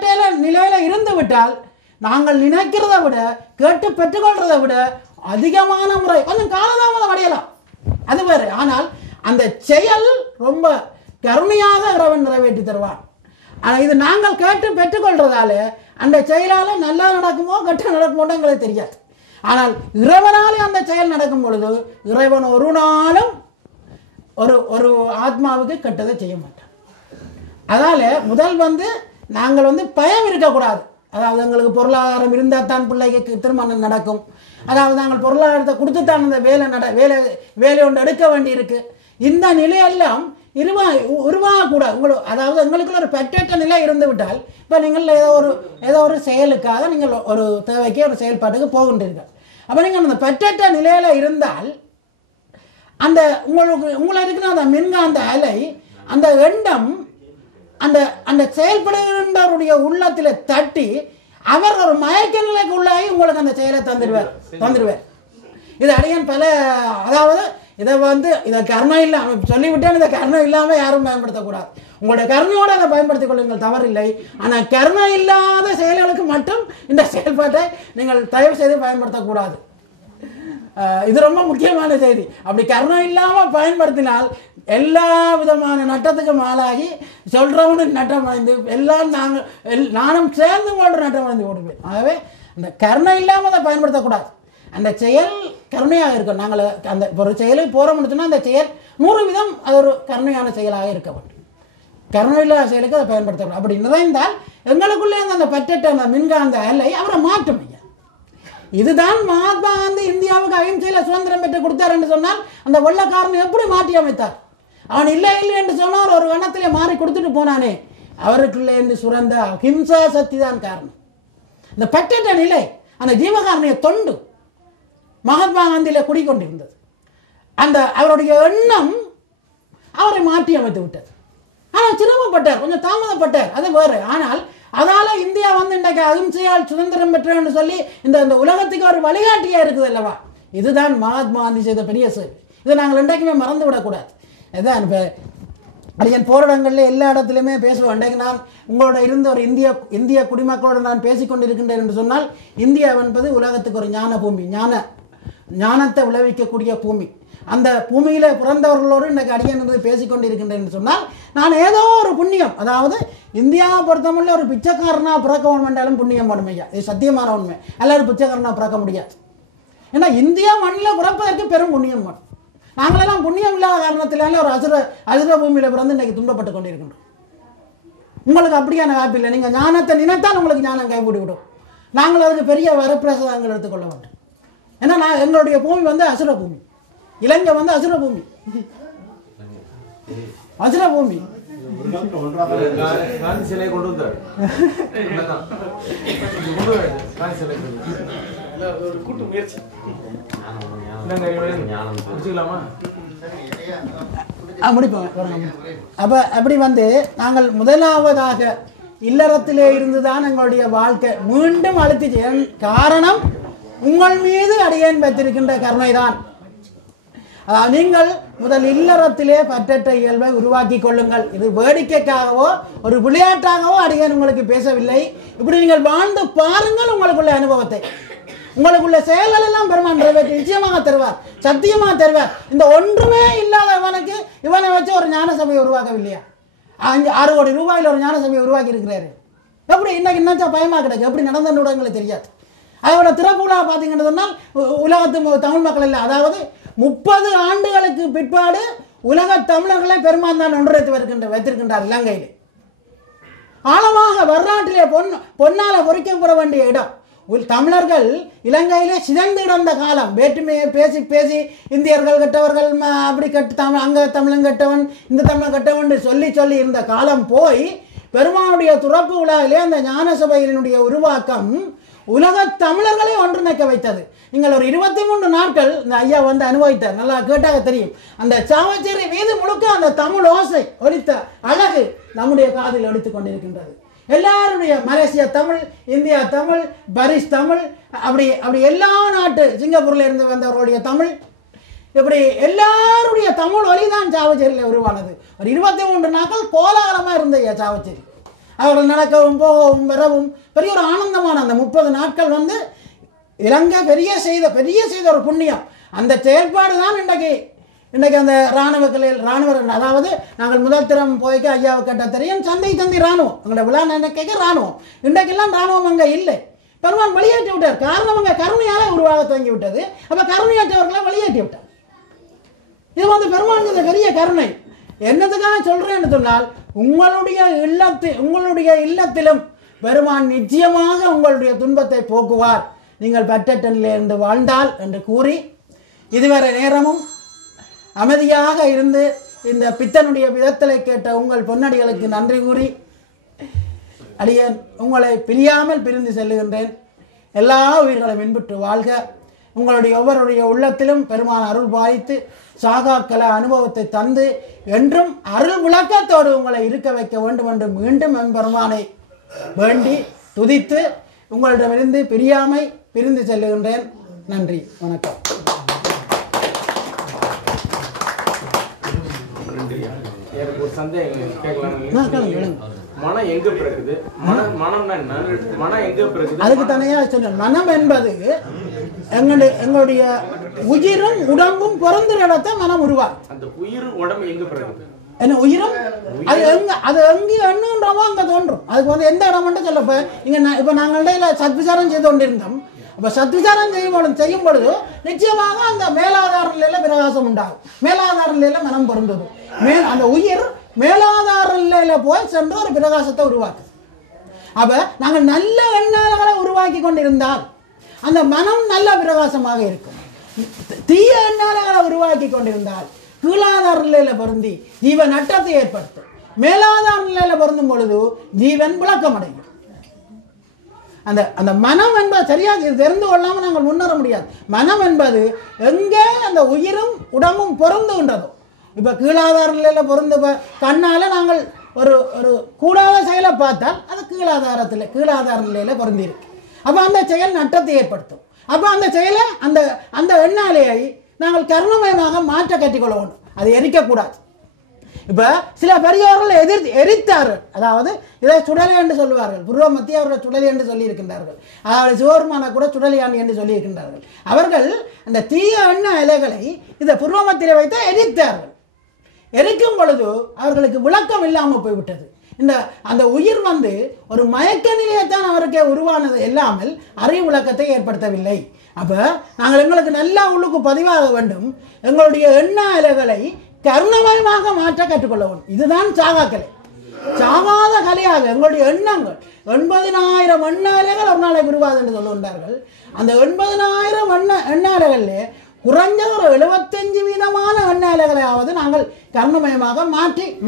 நிலையில இருந்து விட்டால் நாங்கள் நினைக்கிறத விட கேட்டு பெற்றுக்கொள்றதை விட அதிகமான முறை கொஞ்சம் காலதாமதம் அடையலாம், அது வேறு. ஆனால் அந்த செயல் ரொம்ப கருணையாக இறைவன் நிறைவேற்றி தருவார். ஆனால் இது நாங்கள் கேட்டு பெற்றுக்கொள்றதால அந்த செயலால் நல்லா நடக்குமோ கெட்ட நடக்குமோ எங்களுக்கு தெரியாது. ஆனால் இறைவனாலே அந்த செயல் நடக்கும் பொழுது இறைவன் ஒரு நாளும் ஒரு ஆத்மாவுக்கு கெட்டதை செய்ய மாட்டான். அதனால முதல் நாங்கள் பயம் இருக்கக்கூடாது. அதாவது எங்களுக்கு பொருளாதாரம் இருந்தால் தான் பிள்ளைக்கு திருமணம் நடக்கும், அதாவது நாங்கள் பொருளாதாரத்தை கொடுத்துத்தான் அந்த வேலை ஒன்று எடுக்க வேண்டியிருக்கு. இந்த நிலையெல்லாம் உருவாகக்கூடாது. அதாவது எங்களுக்குள்ள ஒரு பெற்ற நிலை இருந்து விட்டால் இப்போ நீங்கள் ஏதோ ஒரு செயலுக்காக நீங்கள் ஒரு தேவைக்கு ஒரு செயல்பாட்டுக்கு போகின்றீர்கள். அப்போ நீங்கள் அந்த பெற்ற நிலையில் இருந்தால் அந்த உங்களை இருக்கிற அந்த மின்காந்த அலை அந்த எண்ணம் அந்த செயல்படுகின்றவருடைய உள்ளத்தில் தட்டி அவர் ஒரு மயக்க நிலைக்கு உள்ளாகி உங்களுக்கு அந்த செயலை தந்துடுவார். இது அடியன் பல அதாவது இதை கருணை இல்லாமல் சொல்லிவிட்டேன். இதை கருணை இல்லாமல் யாரும் பயன்படுத்தக்கூடாது. உங்களுடைய கருணையோடு அதை பயன்படுத்திக் கொள்ளுங்கள், தவறில்லை. ஆனால் கருணை இல்லாத செயல்களுக்கு மட்டும் இந்த செயல்பாட்டை நீங்கள் தயவு செய்து பயன்படுத்தக்கூடாது. இது ரொம்ப முக்கியமான செய்தி. அப்படி கருணை இல்லாமல் பயன்படுத்தினால் எல்லா விதமான நட்டத்துக்கும் ஆளாகி சொல்கிறவனு நட்டம் அடைந்து எல்லாம் நானும் சேர்ந்து கொண்டு நட்டம் அடைந்து ஓடுவேன். ஆகவே அந்த கருணை இல்லாமல் அதை பயன்படுத்தக்கூடாது. அந்த செயல் கருணையாக இருக்கும். நாங்கள் அந்த ஒரு செயலுக்கு போகிறோம்னு சொன்னால் அந்த செயல் 100% அது ஒரு கருணையான செயலாக இருக்க வேண்டும். கருணை இல்லாத செயலுக்கு அதை பயன்படுத்தக்கூடாது. அப்படி நிறைந்தால் எங்களுக்குள்ளே அந்த பற்றற்ற அந்த மின்காந்த அலை அவரை மாற்றும். இதுதான் மகாத்மா காந்தி இந்தியாவுக்கு அகிம்சையில் சுதந்திரம் பெற்று கொடுத்தார் என்று சொன்னால் அந்த வெள்ளக்காரனை எப்படி மாற்றி அமைத்தார்? அவன் இல்லை இல்லை என்று சொன்னால் ஒரு வண்ணத்திலே மாறி கொடுத்துட்டு போனானே, அவருக்குள்ளே என்று சுரந்த ஹிம்சா சக்தி தான் காரணம். இந்த பற்றற்ற நிலை அந்த ஜீவகாரணிய தொண்டு மகாத்மா காந்தியில குடிக்கொண்டிருந்தது. அந்த அவருடைய எண்ணம் அவரை மாற்றி அமைத்து விட்டது. ஆனால் சிரமப்பட்டார், கொஞ்சம் தாமதப்பட்டார், அது வேறு. ஆனால் அதால இந்தியா இன்றைக்கு அகிம்சையால் சுதந்திரம் பெற்று சொல்லி இந்த உலகத்துக்கு ஒரு வழிகாட்டியா இருக்குது அல்லவா? இதுதான் மகாத்மா காந்தி செய்த பெரிய சேவை. இதை நாங்கள் இன்றைக்குமே மறந்து விடக்கூடாது. இதுதான் இப்போ அடியன் போராட்டங்களில் எல்லா இடத்துலையுமே பேசுவேன். இன்றைக்கு நான் உங்களோட இருந்த ஒரு இந்திய குடிமக்களோடு நான் பேசிக்கொண்டிருக்கின்றேன் என்று சொன்னால், இந்தியா என்பது உலகத்துக்கு ஒரு ஞான பூமி, ஞானத்தை விளைவிக்கக்கூடிய பூமி. அந்த பூமியில பிறந்தவர்களோடு இன்றைக்கு அடியன் என்று பேசிக்கொண்டிருக்கின்றேன் என்று சொன்னால் நான் ஏதோ ஒரு புண்ணியம், அதாவது இந்தியாவை பொறுத்தவரை ஒரு பிச்சைக்காரனா பிறக்க வேண்டாலும் புண்ணியம் பண்ணுமையா, இது சத்தியமான உண்மை. எல்லாரும் பிச்சைக்காரனா பிறக்க முடியாது. ஏன்னா இந்தியா மண்ணில் பிறப்பதற்கு பெரும் புண்ணியம் வேணும். நாங்களெல்லாம் புண்ணியம் இல்லாத காரணத்தினால ஒரு அசுர பூமியில பிறந்து இன்னைக்கு துன்பப்பட்டு கொண்டிருக்கின்றோம். உங்களுக்கு அப்படியான வாய்ப்பு இல்லை. நீங்கள் ஞானத்தை நினைத்தால் உங்களுக்கு ஞானம் கைவிட்டு விடும். நாங்கள் அதுக்கு பெரிய வரப்பிரசாதங்கள் எடுத்துக்கொள்ள வேண்டும். ஏன்னா எங்களுடைய பூமி அசுர பூமி, இலங்கை அசுர பூமி, அசுர பூமி. காந்தி சிலை கொண்டு வந்தார். கூட்டு முயற்சி முடிப்போம். அப்போ அப்படி நாங்கள் முதலாவதாக இல்லறத்திலே இருந்துதான் எங்களுடைய வாழ்க்கை மீண்டும் அழுத்தி காரணம் உங்கள் மீது அடியேன் வைத்திருக்கின்ற கருணைதான். நீங்கள் முதல் இல்லறத்திலே பற்றற்ற இயல்பை உருவாக்கி கொள்ளுங்கள். இது வேடிக்கைக்காகவோ ஒரு விளையாட்டாகவோ அடியேன் உங்களுக்கு பேசவில்லை. இப்படி நீங்கள் வாழ்ந்து பாருங்கள். உங்களுக்குள்ள அனுபவத்தை, உங்களுக்குள்ள செயல்கள் எல்லாம் பெருமான் நிறைவேற்றி நிச்சயமாக தருவார், சத்தியமாக தருவார். இந்த ஒன்றுமே இல்லாதவனுக்கு இவனை வச்சு ஒரு ஞான சபையை உருவாக்கவில்லையா? 6 கோடி ரூபாயில் ஒரு ஞான சபையை உருவாக்கி இருக்கிறாரு. எப்படி இன்னைக்கு என்னச்சா பயமா கிடக்கு? எப்படி நடந்த எங்களுக்கு தெரியாது. அதோட திறப்பு விழா பார்த்தீங்கன்னு சொன்னால் உலகத்து தமிழ் மக்கள் இல்லை, அதாவது 30 ஆண்டுகளுக்கு பிற்பாடு உலக தமிழர்களை பெருமான் தான் ஒன்றித்து வைத்திருக்கின்றார் இலங்கையில். ஆழமாக வரலாற்றிலே பொன்னால பொறிக்கப்பட வேண்டிய இடம். தமிழர்கள் இலங்கையிலே சிதைந்து கிடந்த காலம், வேற்றுமையை பேசி பேசி இந்தியர்கள் கெட்டவர்கள், அப்படி அங்கே தமிழன் கெட்டவன், இந்த தமிழன் கெட்டவன் சொல்லி சொல்லி இருந்த காலம் போய் பெருமானுடைய துறப்பு விழாவிலே அந்த ஞான சபையினுடைய உருவாக்கம் உலக தமிழர்களை ஒன்றிணைக்க வைத்தது. நீங்கள் ஒரு 23 நாட்கள் இந்த ஐயா அனுபவித்தார், நல்லா கேட்டாக தெரியும். அந்த சாவச்சேரி வீதி முழுக்க அந்த தமிழ் ஓசை ஒலித்த அழகு நம்முடைய காதில் ஒலித்துக் கொண்டிருக்கின்றது. எல்லாருடைய மலேசிய தமிழ், இந்தியா தமிழ், பரிஸ் தமிழ், அப்படி அப்படி எல்லா நாட்டு சிங்கப்பூர்ல இருந்து வந்தவர்களுடைய தமிழ், இப்படி எல்லாருடைய தமிழ் ஒலிதான் சாவச்சேரியில் உருவானது. ஒரு 23 நாட்கள் கோலாகலமாக இருந்த சாவச்சேரி. அவர்கள் நடக்கவும் போகவும் வரவும் பெரிய ஒரு ஆனந்தமான அந்த 30 நாட்கள் இலங்கை பெரிய செய்த ஒரு புண்ணியம். அந்த செயல்பாடு தான் இன்றைக்கு அந்த இராணுவ அதாவது நாங்கள் முதல் திறம் போய்க்கு ஐயாவை கேட்ட தெரியும், சந்தை இராணுவம் எங்களோட விழா நினைக்க இராணுவம். இன்றைக்கெல்லாம் இராணுவம் அங்கே இல்லை. பெருமான் வெளியேற்றி விட்டார். காரணம் அங்கே கருணையாலே உருவாக துவங்கி விட்டது. அப்போ கருணையாற்றவர்களை வெளியேற்றி விட்டார். இது பெருமான் இந்த பெரிய கருணை. என்னதுக்காக சொல்றேன்னு சொன்னால், உங்களுடைய இல்லத்திலும் பெருமான் நிச்சயமாக உங்களுடைய துன்பத்தை போக்குவார், நீங்கள் பற்றற்ற நிலையிலிருந்து வாழ்ந்தால் என்று கூறி, இதுவரை நேரமும் அமைதியாக இருந்து இந்த பித்தனுடைய விதத்தலை கேட்ட உங்கள் பொன்னடிகளுக்கு நன்றி கூறி அடியேன் உங்களை பிரியாமல் பிரிந்து செல்லுகின்றேன். எல்லா உயிர்களும் இன்புற்று வாழ்க. உங்களுடைய ஒவ்வொருடைய உள்ளத்திலும் பெருமான் அருள் பாலித்து சாகாக்கல அனுபவத்தை தந்து என்றும் அருள் விளக்கத்தோடு உங்களை இருக்க வைக்க வேண்டும் என்று மீண்டும் பெருமானை வேண்டி துதித்து உங்களிடமிருந்து பிரியாமை பிரிந்து செல்லுகின்றேன். நன்றி, வணக்கம். எனக்கு ஒரு சந்தேகம் கேட்கலாம். கேளுங்க. மனம் எங்க பிறகுது? மனம்னா என்ன? மனம் எங்க பிறகுது? அதுக்கு தனியா சொன்னேன். மனம் என்பது எங்களுடைய உயிரும் உடம்பும் பிறந்த இடத்தை மனம் உருவாகும். அந்த உயிர் உடம்பு எங்க பிறகுது? என்ன உயிரும் அது எங்கே எண்ணுன்றமோ அங்கே தோன்றும். அதுக்கு வந்து எந்த இடம் மட்டும் சொல்ல. இப்போ நாங்கள் சத்விசாரம் செய்து கொண்டிருந்தோம். அப்போ சத்விசாரம் செய்யும் பொழுது நிச்சயமாக அந்த மேலாதார நிலையில பிரகாசம் உண்டாகும். மேலாதார நிலையில மனம் பொருந்தது. அந்த உயிர் மேலாதார நிலையில போய் சென்று ஒரு பிரகாசத்தை உருவாக்குது. அப்ப நாங்கள் நல்ல எண்ணங்களை உருவாக்கி கொண்டிருந்தால் அந்த மனம் நல்ல பிரகாசமாக இருக்கும். தீய எண்ணங்களை உருவாக்கி கொண்டிருந்தால் கீழாதார நிலையில பொருந்தி ஜீவன் நட்டத்தை ஏற்படுத்தும். மேலாதார நிலையில பொருந்தும் பொழுது ஜீவன் விளக்கம் அடையும். அந்த அந்த மனம் என்பது சரியாக தெரிந்து கொள்ளாம நாங்கள் முன்னேற முடியாது. மனம் என்பது எங்கே அந்த உயிரும் உடம்பும் பொருந்துகின்றதோ, இப்ப கீழாதார நிலையில பொருந்து கண்ணால நாங்கள் ஒரு ஒரு கூடாத செயலை பார்த்தால் அது கீழாதார நிலையில பொருந்தி இருக்கு. அப்ப அந்த செயல் நட்டத்தை ஏற்படுத்தும். அப்ப அந்த செயலை அந்த அந்த எண்ணாலையை நாங்கள் கருணமயமாக மாற்ற கட்டிக்கொள்ள வேண்டும். அது எரிக்கக்கூடாது. இப்ப சில பெரியவர்கள் எரித்தார்கள். அதாவது இதை சுடலை என்று சொல்லுவார்கள். புருவ மத்திய அவர்கள் சுடலை என்று சொல்லி இருக்கின்றார்கள். அதாவது சிவபெருமான கூட சுடலியாண்டி என்று சொல்லி இருக்கின்றார்கள். அவர்கள் அந்த தீய எண்ண இலைகளை இந்த புருவ மத்தியில வைத்து எரித்தார்கள். எரிக்கும் பொழுது அவர்களுக்கு விளக்கம் இல்லாமல் போய்விட்டது. அந்த உயிர் வந்து ஒரு மயக்க நிலையத்தான் அவருக்கே உருவானது இல்லாமல் அறிவு விளக்கத்தை ஏற்படுத்தவில்லை. அப்ப நாங்கள் எங்களுக்கு நல்லா உள்ளுக்கு பதிவாக வேண்டும். எங்களுடைய எண்ண அலைகளை கருணமயமாக மாற்ற கற்றுக்கொள்ள வேண்டும். இதுதான் சாகா கலை. சாகாத கலையாக எங்களுடைய எண்ணங்கள் 80,000 எண்ண அலைகள் ஒரு நாளைக்கு உருவாது என்று சொல்லுகின்றார்கள். அந்த 80,000 எண்ண அலைகளிலே குறைஞ்ச ஒரு 75% எண்ண அலைகளையாவது நாங்கள் கருணமயமாக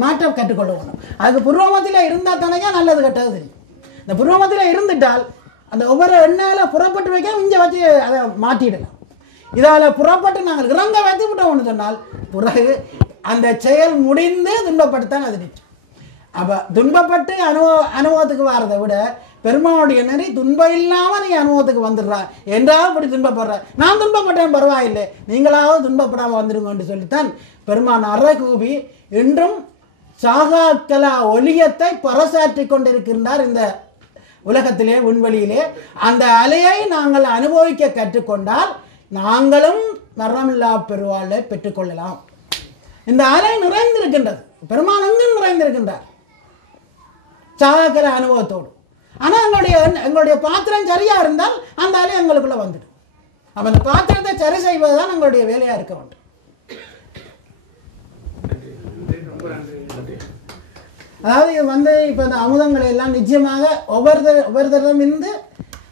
மாற்ற கற்றுக்கொள்ள வேண்டும். அதுக்கு புருவமத்தில் இருந்தால் தானே நல்லது கெட்டது தெரியும். இந்த புருவமத்தில் இருந்துட்டால் அந்த ஒவ்வொரு எண்ணால புறப்பட்டு வைக்க இங்கே வச்சு அதை மாற்றிடலாம். இதால் புறப்பட்டு நாங்கள் இறங்க வைத்து விட்டோம்னு சொன்னால் பிறகு அந்த செயல் முடிந்து துன்பப்படுத்தான் அது நிற்கும். அப்போ துன்பப்பட்டு அனுபவத்துக்கு வர்றதை விட பெருமானுடைய நெறி துன்பம் இல்லாமல் நீ அனுபவத்துக்கு வந்துடுறா என்றாவது இப்படி துன்பப்படுற. நான் துன்பப்பட்டேன் பரவாயில்லை, நீங்களாவது துன்பப்படாமல் வந்துடுங்கன்னு சொல்லித்தான் பெருமான் அறை கூவி இன்றும் சாகாக்கலா ஒலியத்தை பறைசாற்றி கொண்டிருக்கின்றார் இந்த உலகத்திலே விண்வெளியிலே. அந்த அலையை நாங்கள் அனுபவிக்க கற்றுக்கொண்டால் நாங்களும் மரணமில்லா பெருவாளை பெற்றுக்கொள்ளலாம். இந்த அலை நிறைந்திருக்கின்றது. பெருமான் எங்கும் நிறைந்திருக்கின்றார் சாகாக்கலா அனுபவத்தோடு. ஆனால் எங்களுடைய பாத்திரம் சரியா இருந்தால் அந்த அலை எங்களுக்குள்ள வந்துடும். அப்ப அந்த பாத்திரத்தை சரி செய்வதுதான் எங்களுடைய வேலையா இருக்க வேண்டும். அதாவது இது வந்து இப்போ இந்த அமுதங்களை எல்லாம் நிச்சயமாக ஒவ்வொருத்தரும் இருந்து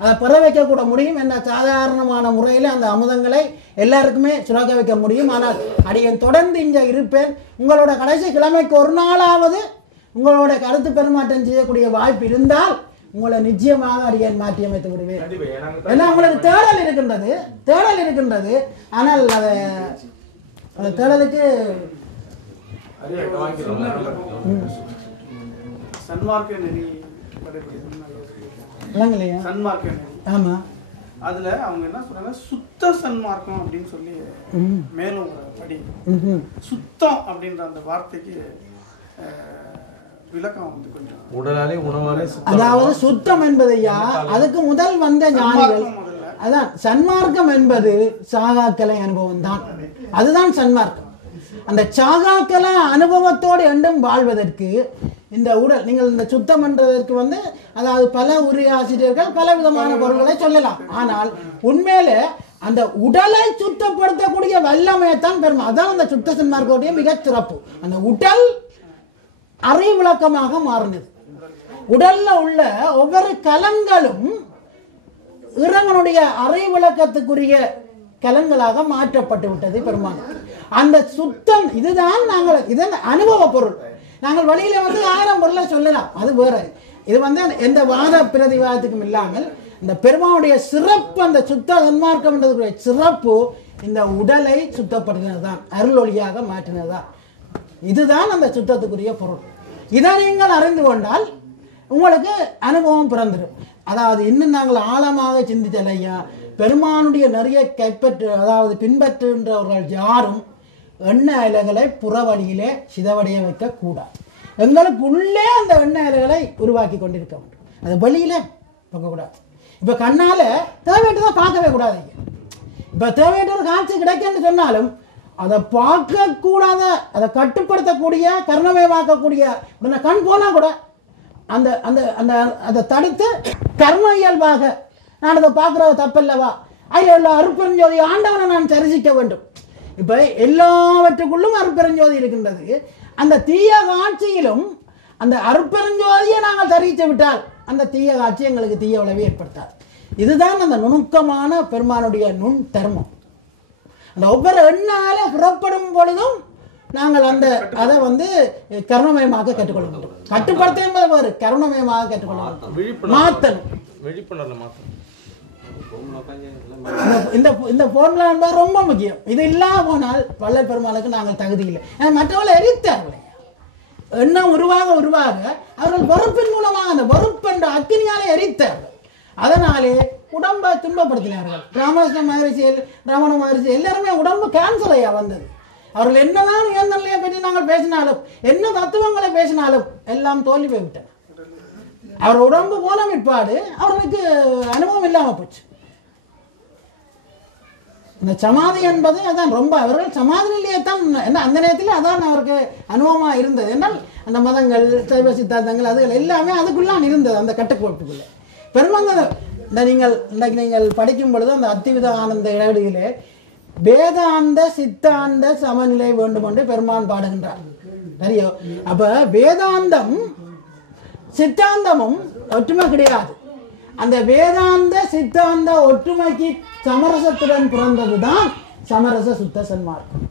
அதை பெற வைக்கக்கூட முடியும். என்ன சாதாரணமான முறையில் அந்த அமுதங்களை எல்லாருக்குமே சுரக்க வைக்க முடியும். ஆனால் அடியன் தொடர்ந்து இங்கே இருப்பேன். உங்களோட கடைசி கிழமைக்கு ஒரு நாளாவது உங்களோட கருத்து பெருமாற்றம் செய்யக்கூடிய வாய்ப்பு இருந்தால் உங்களை நிச்சயமாக அடியன் மாற்றி அமைத்து விடுவேன். ஏன்னா உங்களுக்கு தேடல் இருக்கின்றது. ஆனால் அந்த தேடலுக்கு சன்மார்க்க நெறி இல்லைங்களையா? சன்மார்க்க நெறி. ஆமா. அதுல அவங்க என்ன சொல்றாங்க, சுத்த சன்மார்க்கம் அப்படின்னு சொல்லி மேலும் படி சுத்தம் அப்படின்ற அந்த வார்த்தைக்கு விளக்கம் வந்து கொஞ்சம் உடலாலே உணவாலே அதாவது சுத்தம் என்பதையா அதுக்கு முதல் வந்த ஞானிகள் அதான் சன்மார்க்கம் என்பது சாகாக்கலை அனுபவம் தான். அதுதான் சன்மார்க்கம். அந்த சாகாக்கலை அனுபவத்தோடு என்றும் வாழ்வதற்கு இந்த உடல் நீங்கள் இந்த சுத்தம் என்றதற்கு வந்து அதாவது பல உரையாசிரியர்கள் பல விதமான பொருள்களை சொல்லலாம். ஆனால் உண்மையிலே அந்த உடலை சுத்தப்படுத்தக்கூடிய வல்லமையைத்தான் பெருமை. அதான் அந்த சுத்த சன்மார்க்கத்துடைய மிக சிறப்பு. அந்த உடல் அறிவிளக்கமாக மாறினது. உடல்ல உள்ள ஒவ்வொரு கலங்களும் இறைவனுடைய அறிவிளக்கத்துக்குரிய கலங்களாக மாற்றப்பட்டு விட்டது பெருமான். அந்த சுத்தம் இதுதான் நாங்கள் இதன் அனுபவ பொருள். நாங்கள் வழியில வந்து 1000 பொருளை சொல்லலாம், அது வேற. இது வந்து எந்த வாத பிரதிவாதத்துக்கும் இல்லாமல் இந்த பெருமானுடைய சிறப்பு, அந்த சுத்த சன்மார்க்கம் என்றதுக்குரிய சிறப்பு இந்த உடலை சுத்தப்படுத்தினதுதான், அருள் ஒளியாக மாற்றினதுதான். இதுதான் அந்த சுத்தத்துக்குரிய பொருள். இதை நீங்கள் அறிந்து கொண்டால் உங்களுக்கு அனுபவம் பிறந்துடும். அதாவது இன்னும் நாங்கள் ஆழமாக சிந்தித்தலையா பெருமானுடைய நிறைய கைப்பற்று அதாவது பின்பற்றுகின்றவர்கள் யாரும் எண்ணெய் இலைகளை புறவழியிலே சிதவடைய வைக்கக்கூடாது. எங்களுக்கு உள்ளே அந்த எண்ணெய் இலைகளை உருவாக்கி கொண்டிருக்க வேண்டும். அது வெளியில் பார்க்கக்கூடாது. இப்போ கண்ணால் தேவையற்ற தான் பார்க்கவே கூடாது. இப்போ தேவையற்ற ஒரு காட்சி கிடைக்குன்னு சொன்னாலும் அதை பார்க்கக்கூடாத, அதை கட்டுப்படுத்தக்கூடிய, கர்ணமயமாக்கக்கூடிய உடனே கண் போனால் கூட அந்த அந்த அந்த அதை தடுத்து கர்ம இயல்பாக நான் அதை பார்க்குறது தப்பில்லவா, அதில் உள்ள அருட்பெருஞ்சோதி ஆண்டவனை நான் தரிசிக்க வேண்டும். இப்போ எல்லாவற்றுக்குள்ளும் அருட்பெருஞ்சோதி இருக்கின்றது. அந்த தீய காட்சியிலும் அந்த அருட்பெருஞ்சோதியை நாங்கள் தரிசித்து விட்டால் அந்த தீய காட்சி எங்களுக்கு தீய விளைவை ஏற்படுத்தாது. இதுதான் அந்த நுணுக்கமான பெருமானுடைய நுண் தர்மம். அந்த ஒவ்வொரு எண்ணால புறப்படும் பொழுதும் நாங்கள் அந்த அதை கருணமயமாக கற்றுக்கொள்ள வேண்டும். கட்டுப்படுத்த என்பது வேறு, கருணமயமாக கற்றுக்கொள்ள வேண்டும். மாற்றணும், விழிப்புணர்வு மாற்றணும். இந்த போர்முலா என்பது ரொம்ப முக்கியம். இது இல்லாம போனால் வள்ளல் பெருமாளுக்கு நாங்கள் தகுதி இல்லை. மற்றவர்களை எரித்தார்கள். எண்ணம் உருவாக உருவாக அவர்கள் வெறுப்பின் மூலமாக அந்த வெறுப்பு என்ற அக்கினியாலே எரித்தார்கள். அதனாலே உடம்பை துன்பப்படுத்தினார்கள். ராமகிருஷ்ண மகரிஷி, ரமண மகரிஷி எல்லாருமே உடம்பு கேன்சர் ஐயா வந்தது. அவர்கள் என்னதான் இயந்திரலையை பற்றி நாங்கள் பேசினாலும், என்ன தத்துவங்களை பேசினாலும் எல்லாம் தோல்வி போய்விட்டன. அவர் உடம்பு போன பிற்பாடு அவர்களுக்கு அனுபவம் இல்லாமல் போச்சு. இந்த சமாதி என்பது அதான் ரொம்ப அவர்கள் சமாதி நிலையை தான் என்ன அந்த நேரத்தில் அதான் அவருக்கு அனுபவமாக இருந்தது. என்றால் அந்த மதங்கள், சைவ சித்தாந்தங்கள் அதுகள் எல்லாமே அதுக்குள்ளான் இருந்தது. அந்த கட்டுக்கோப்புக்குள்ளே பெருமங்க நீங்கள் படிக்கும் பொழுது அந்த அத்திவித ஆனந்த இடைவெளியிலே வேதாந்த சித்தாந்த சமநிலை வேண்டும் என்று பெருமான் பாடுகின்றார். சரியோ? அப்ப வேதாந்தம் சித்தாந்தமும் ஒற்றுமை கிடையாது. அந்த வேதாந்த சித்தாந்த ஒற்றுமைக்கு சமரசத்துடன் பிறந்ததுதான் சமரச சுத்த சன்மார்க்கம்.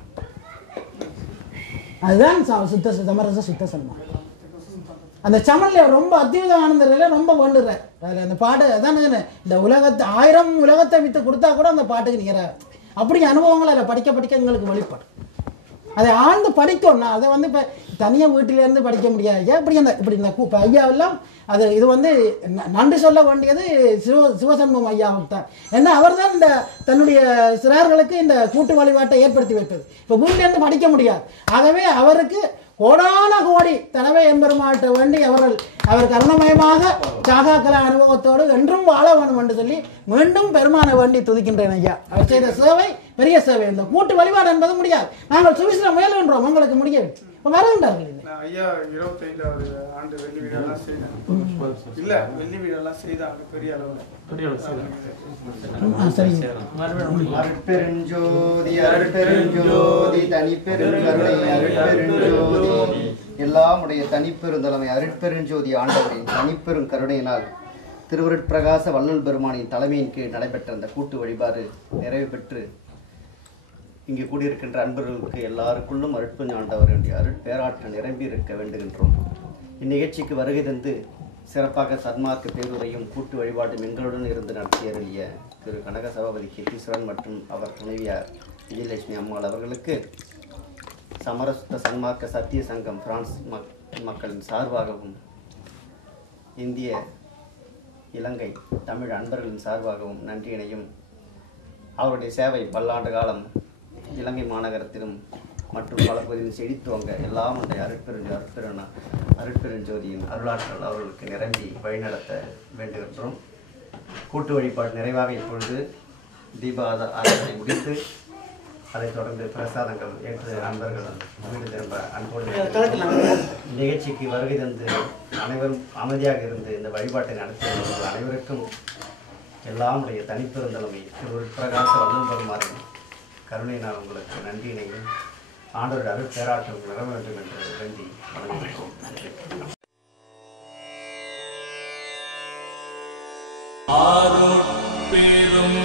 அதுதான் சமரச சுத்த சன்மார்க்கம். அந்த சமநிலை ரொம்ப அத்தியுத ஆனந்தரில் ரொம்ப வேண்டுறார். அதில் அந்த பாட்டு அதான் இந்த உலகத்தை 1000 உலகத்தை வித்து கொடுத்தா கூட அந்த பாட்டுக்கு நிகராக அப்படி அனுபவங்கள் அதில் படிக்க எங்களுக்கு வெளிப்படும். அதை ஆழ்ந்து படிக்கணும்னா அதை இப்போ தனியாக வீட்டிலேருந்து படிக்க முடியாது. இப்படி இந்த ஐயாவெல்லாம் அது இது நன்றி சொல்ல வேண்டியது சிவசண்முகம் ஐயாவுக்கு தான். ஏன்னா அவர் தான் இந்த தன்னுடைய சிறார்களுக்கு இந்த கூட்டு வழிபாட்டை ஏற்படுத்தி வைப்பது. இப்போ வீட்டிலேருந்து படிக்க முடியாது. ஆகவே அவருக்கு கோடான கோடி தடவை எம்பெருமாட்ட வேண்டி அவர் கருணமயமாக சாகாக்கல அனுபவத்தோடு என்றும் வாழ வேணும் என்று சொல்லி மீண்டும் பெருமானை வேண்டி துதிக்கின்றேன் ஐயா. அவர் செய்த சேவை பெரிய சேவை. இந்த கூட்டு வழிபாடு என்பது முடியாது. நாங்கள் சுவிசில முயல்கின்றோம், உங்களுக்கு முடியவில்லை. வருகின்றார்கள் ஐயா 25வது ஆண்டு வெள்ளி வீடெல்லாம் செய்தாங்க. இல்ல வெள்ளி வீடெல்லாம் செய்தாங்க பெரிய அளவில். அருட்பெருஞ்சோதி அருட்பெருஞ்சோதி தனிப்பெருங்கருணை அருட்பெருஞ்சோதி எல்லாமுடைய தனிப்பெருந்தலைமை அருட்பெருஞ்சோதி ஆண்டவரின் தனிப்பெரும் கருணையினால் திருவருட்பிரகாச வள்ளல் பெருமானின் தலைமையின் கீழ் நடைபெற்ற அந்த கூட்டு வழிபாடு நிறைவு பெற்று இங்கு கூடியிருக்கின்ற அன்பர்களுக்கு எல்லாருக்குள்ளும் அருட்பெருஞ் ஆண்டவருடைய அருட்பேராற்றல் நிரம்பி இருக்க வேண்டுகின்றோம். இந்நிகழ்ச்சிக்கு வருகை தந்து சிறப்பாக சன்மார்க்க பேருரையும் கூட்டு வழிபாடும் எங்களுடன் இருந்து நடத்தியறிய திரு கனக சபாபதி கீர்த்தீஸ்வரன் மற்றும் அவர் துணைவியார் விஜயலட்சுமி அம்மாள் அவர்களுக்கு சமரசுத்த சன்மார்க்க சத்திய சங்கம் பிரான்ஸ் மக்களின் சார்பாகவும் இந்திய இலங்கை தமிழ் அன்பர்களின் சார்பாகவும் நன்றியினையும் அவருடைய சேவை பல்லாண்டு காலம் இலங்கை மாநகரத்திலும் மற்றும் பல பகுதியில் செழித்துவங்க எல்லாம் உடைய அருட்பெருஞ்சோதியின் அருளாற்றல் அவர்களுக்கு நிரம்பி வழிநடத்த வேண்டுகின்றோம். கூட்டு வழிபாடு நிறைவாக இப்பொழுது தீப ஆராதனை முடித்து அதைத் தொடர்ந்து பிரசாதங்கள் ஏற்று நண்பர்கள் வீடு திரும்ப அன்போடு நிகழ்ச்சிக்கு வருகை தந்து அனைவரும் அமைதியாக இருந்து இந்த வழிபாட்டை நடத்தியவர்கள் அனைவருக்கும் எல்லாமுடைய தனிப்பெருந்தலைமை திருவருட்பிரகாச வள்ளல் பெருமானின் கருணையினால் உங்களுக்கு நன்றியினையும் ஆண்டவருடைய அருட்பேராற்றல் நிற வேண்டும் என்று வேண்டி வணங்குகிறோம். அருட்பெரும்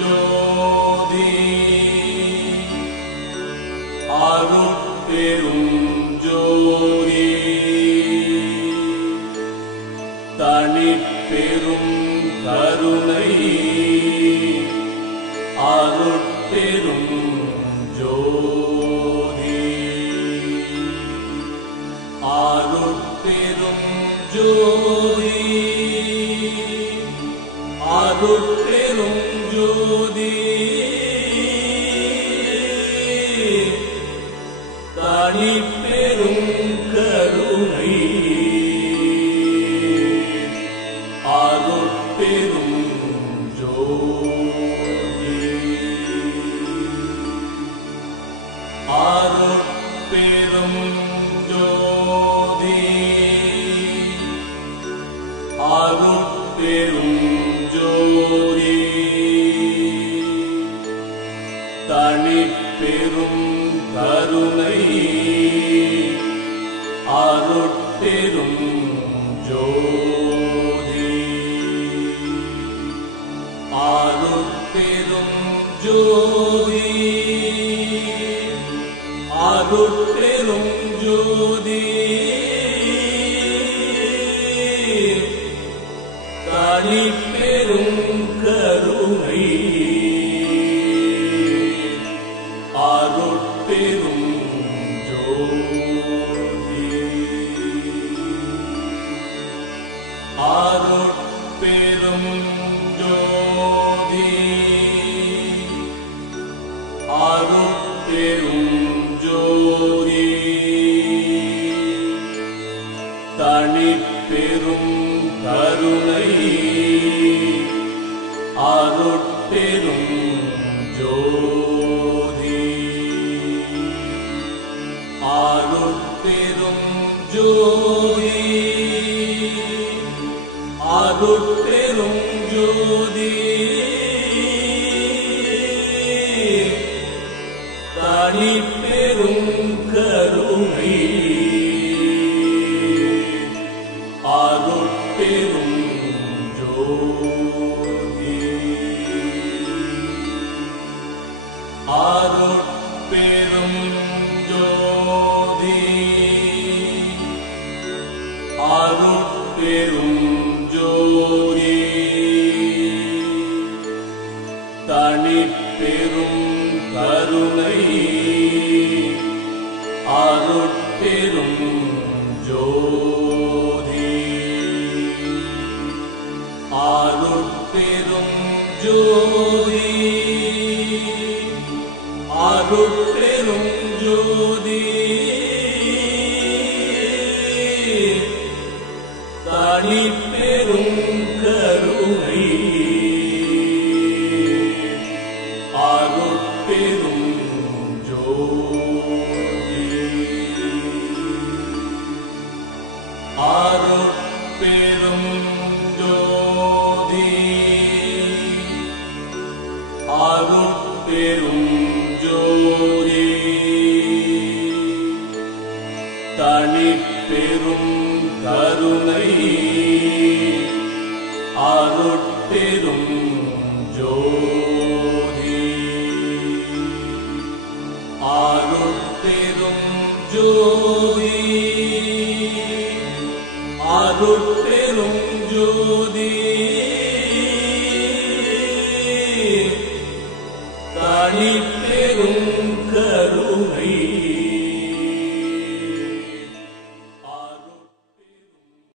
ஜோதி அருட்பெரும் ஜோதி தனிப்பெரும் கருணை அருட்பெரும் ஜோதி அருட்பெரும் ஜோதி அருட்பெரும் ஜோதி தனி பெரும் கருணை அருட்பெரும் ஜோதி அருட்பெரும் ஜோதி அருட்பெரும் ஜோதி தனி பெரும் கருணை அருட்பெரும் ஜோதி அருட்பெரும் ஜோதி அருட்பெரும் ஜோதி தனி பெரும் கருணை அருட்பெரும் ஜோதி அருட்பெரும் ஜோதி அருட்பெரும் ஜோதி தனி பெரும் கருணை அருட்பெரும் ஜோதி அருட்பெரும் ஜோதி அருட்பெரும் ஜோதி தனி பெரும் கருணை அருட்பெரும் ஜோதி அருட்பெரும் ஜோதி அருட்பெரும் ஜோதி தனி பெரும் கருணை அருட்பெரும் ஜோதி அருட்பெரும் ஜோதி அருட்பெரும் ஜோதி தனி பெரும் கருணை அருட்பெரும் ஜோதி அருட்பெரும் ஜோதி அருட்பெரும் ஜோதி தனி பெரும் கருணை அருட்பெரும் ஜோதி அருட்பெரும் ஜோதி அருட்பெரும் ஜோதி தனி பெரும்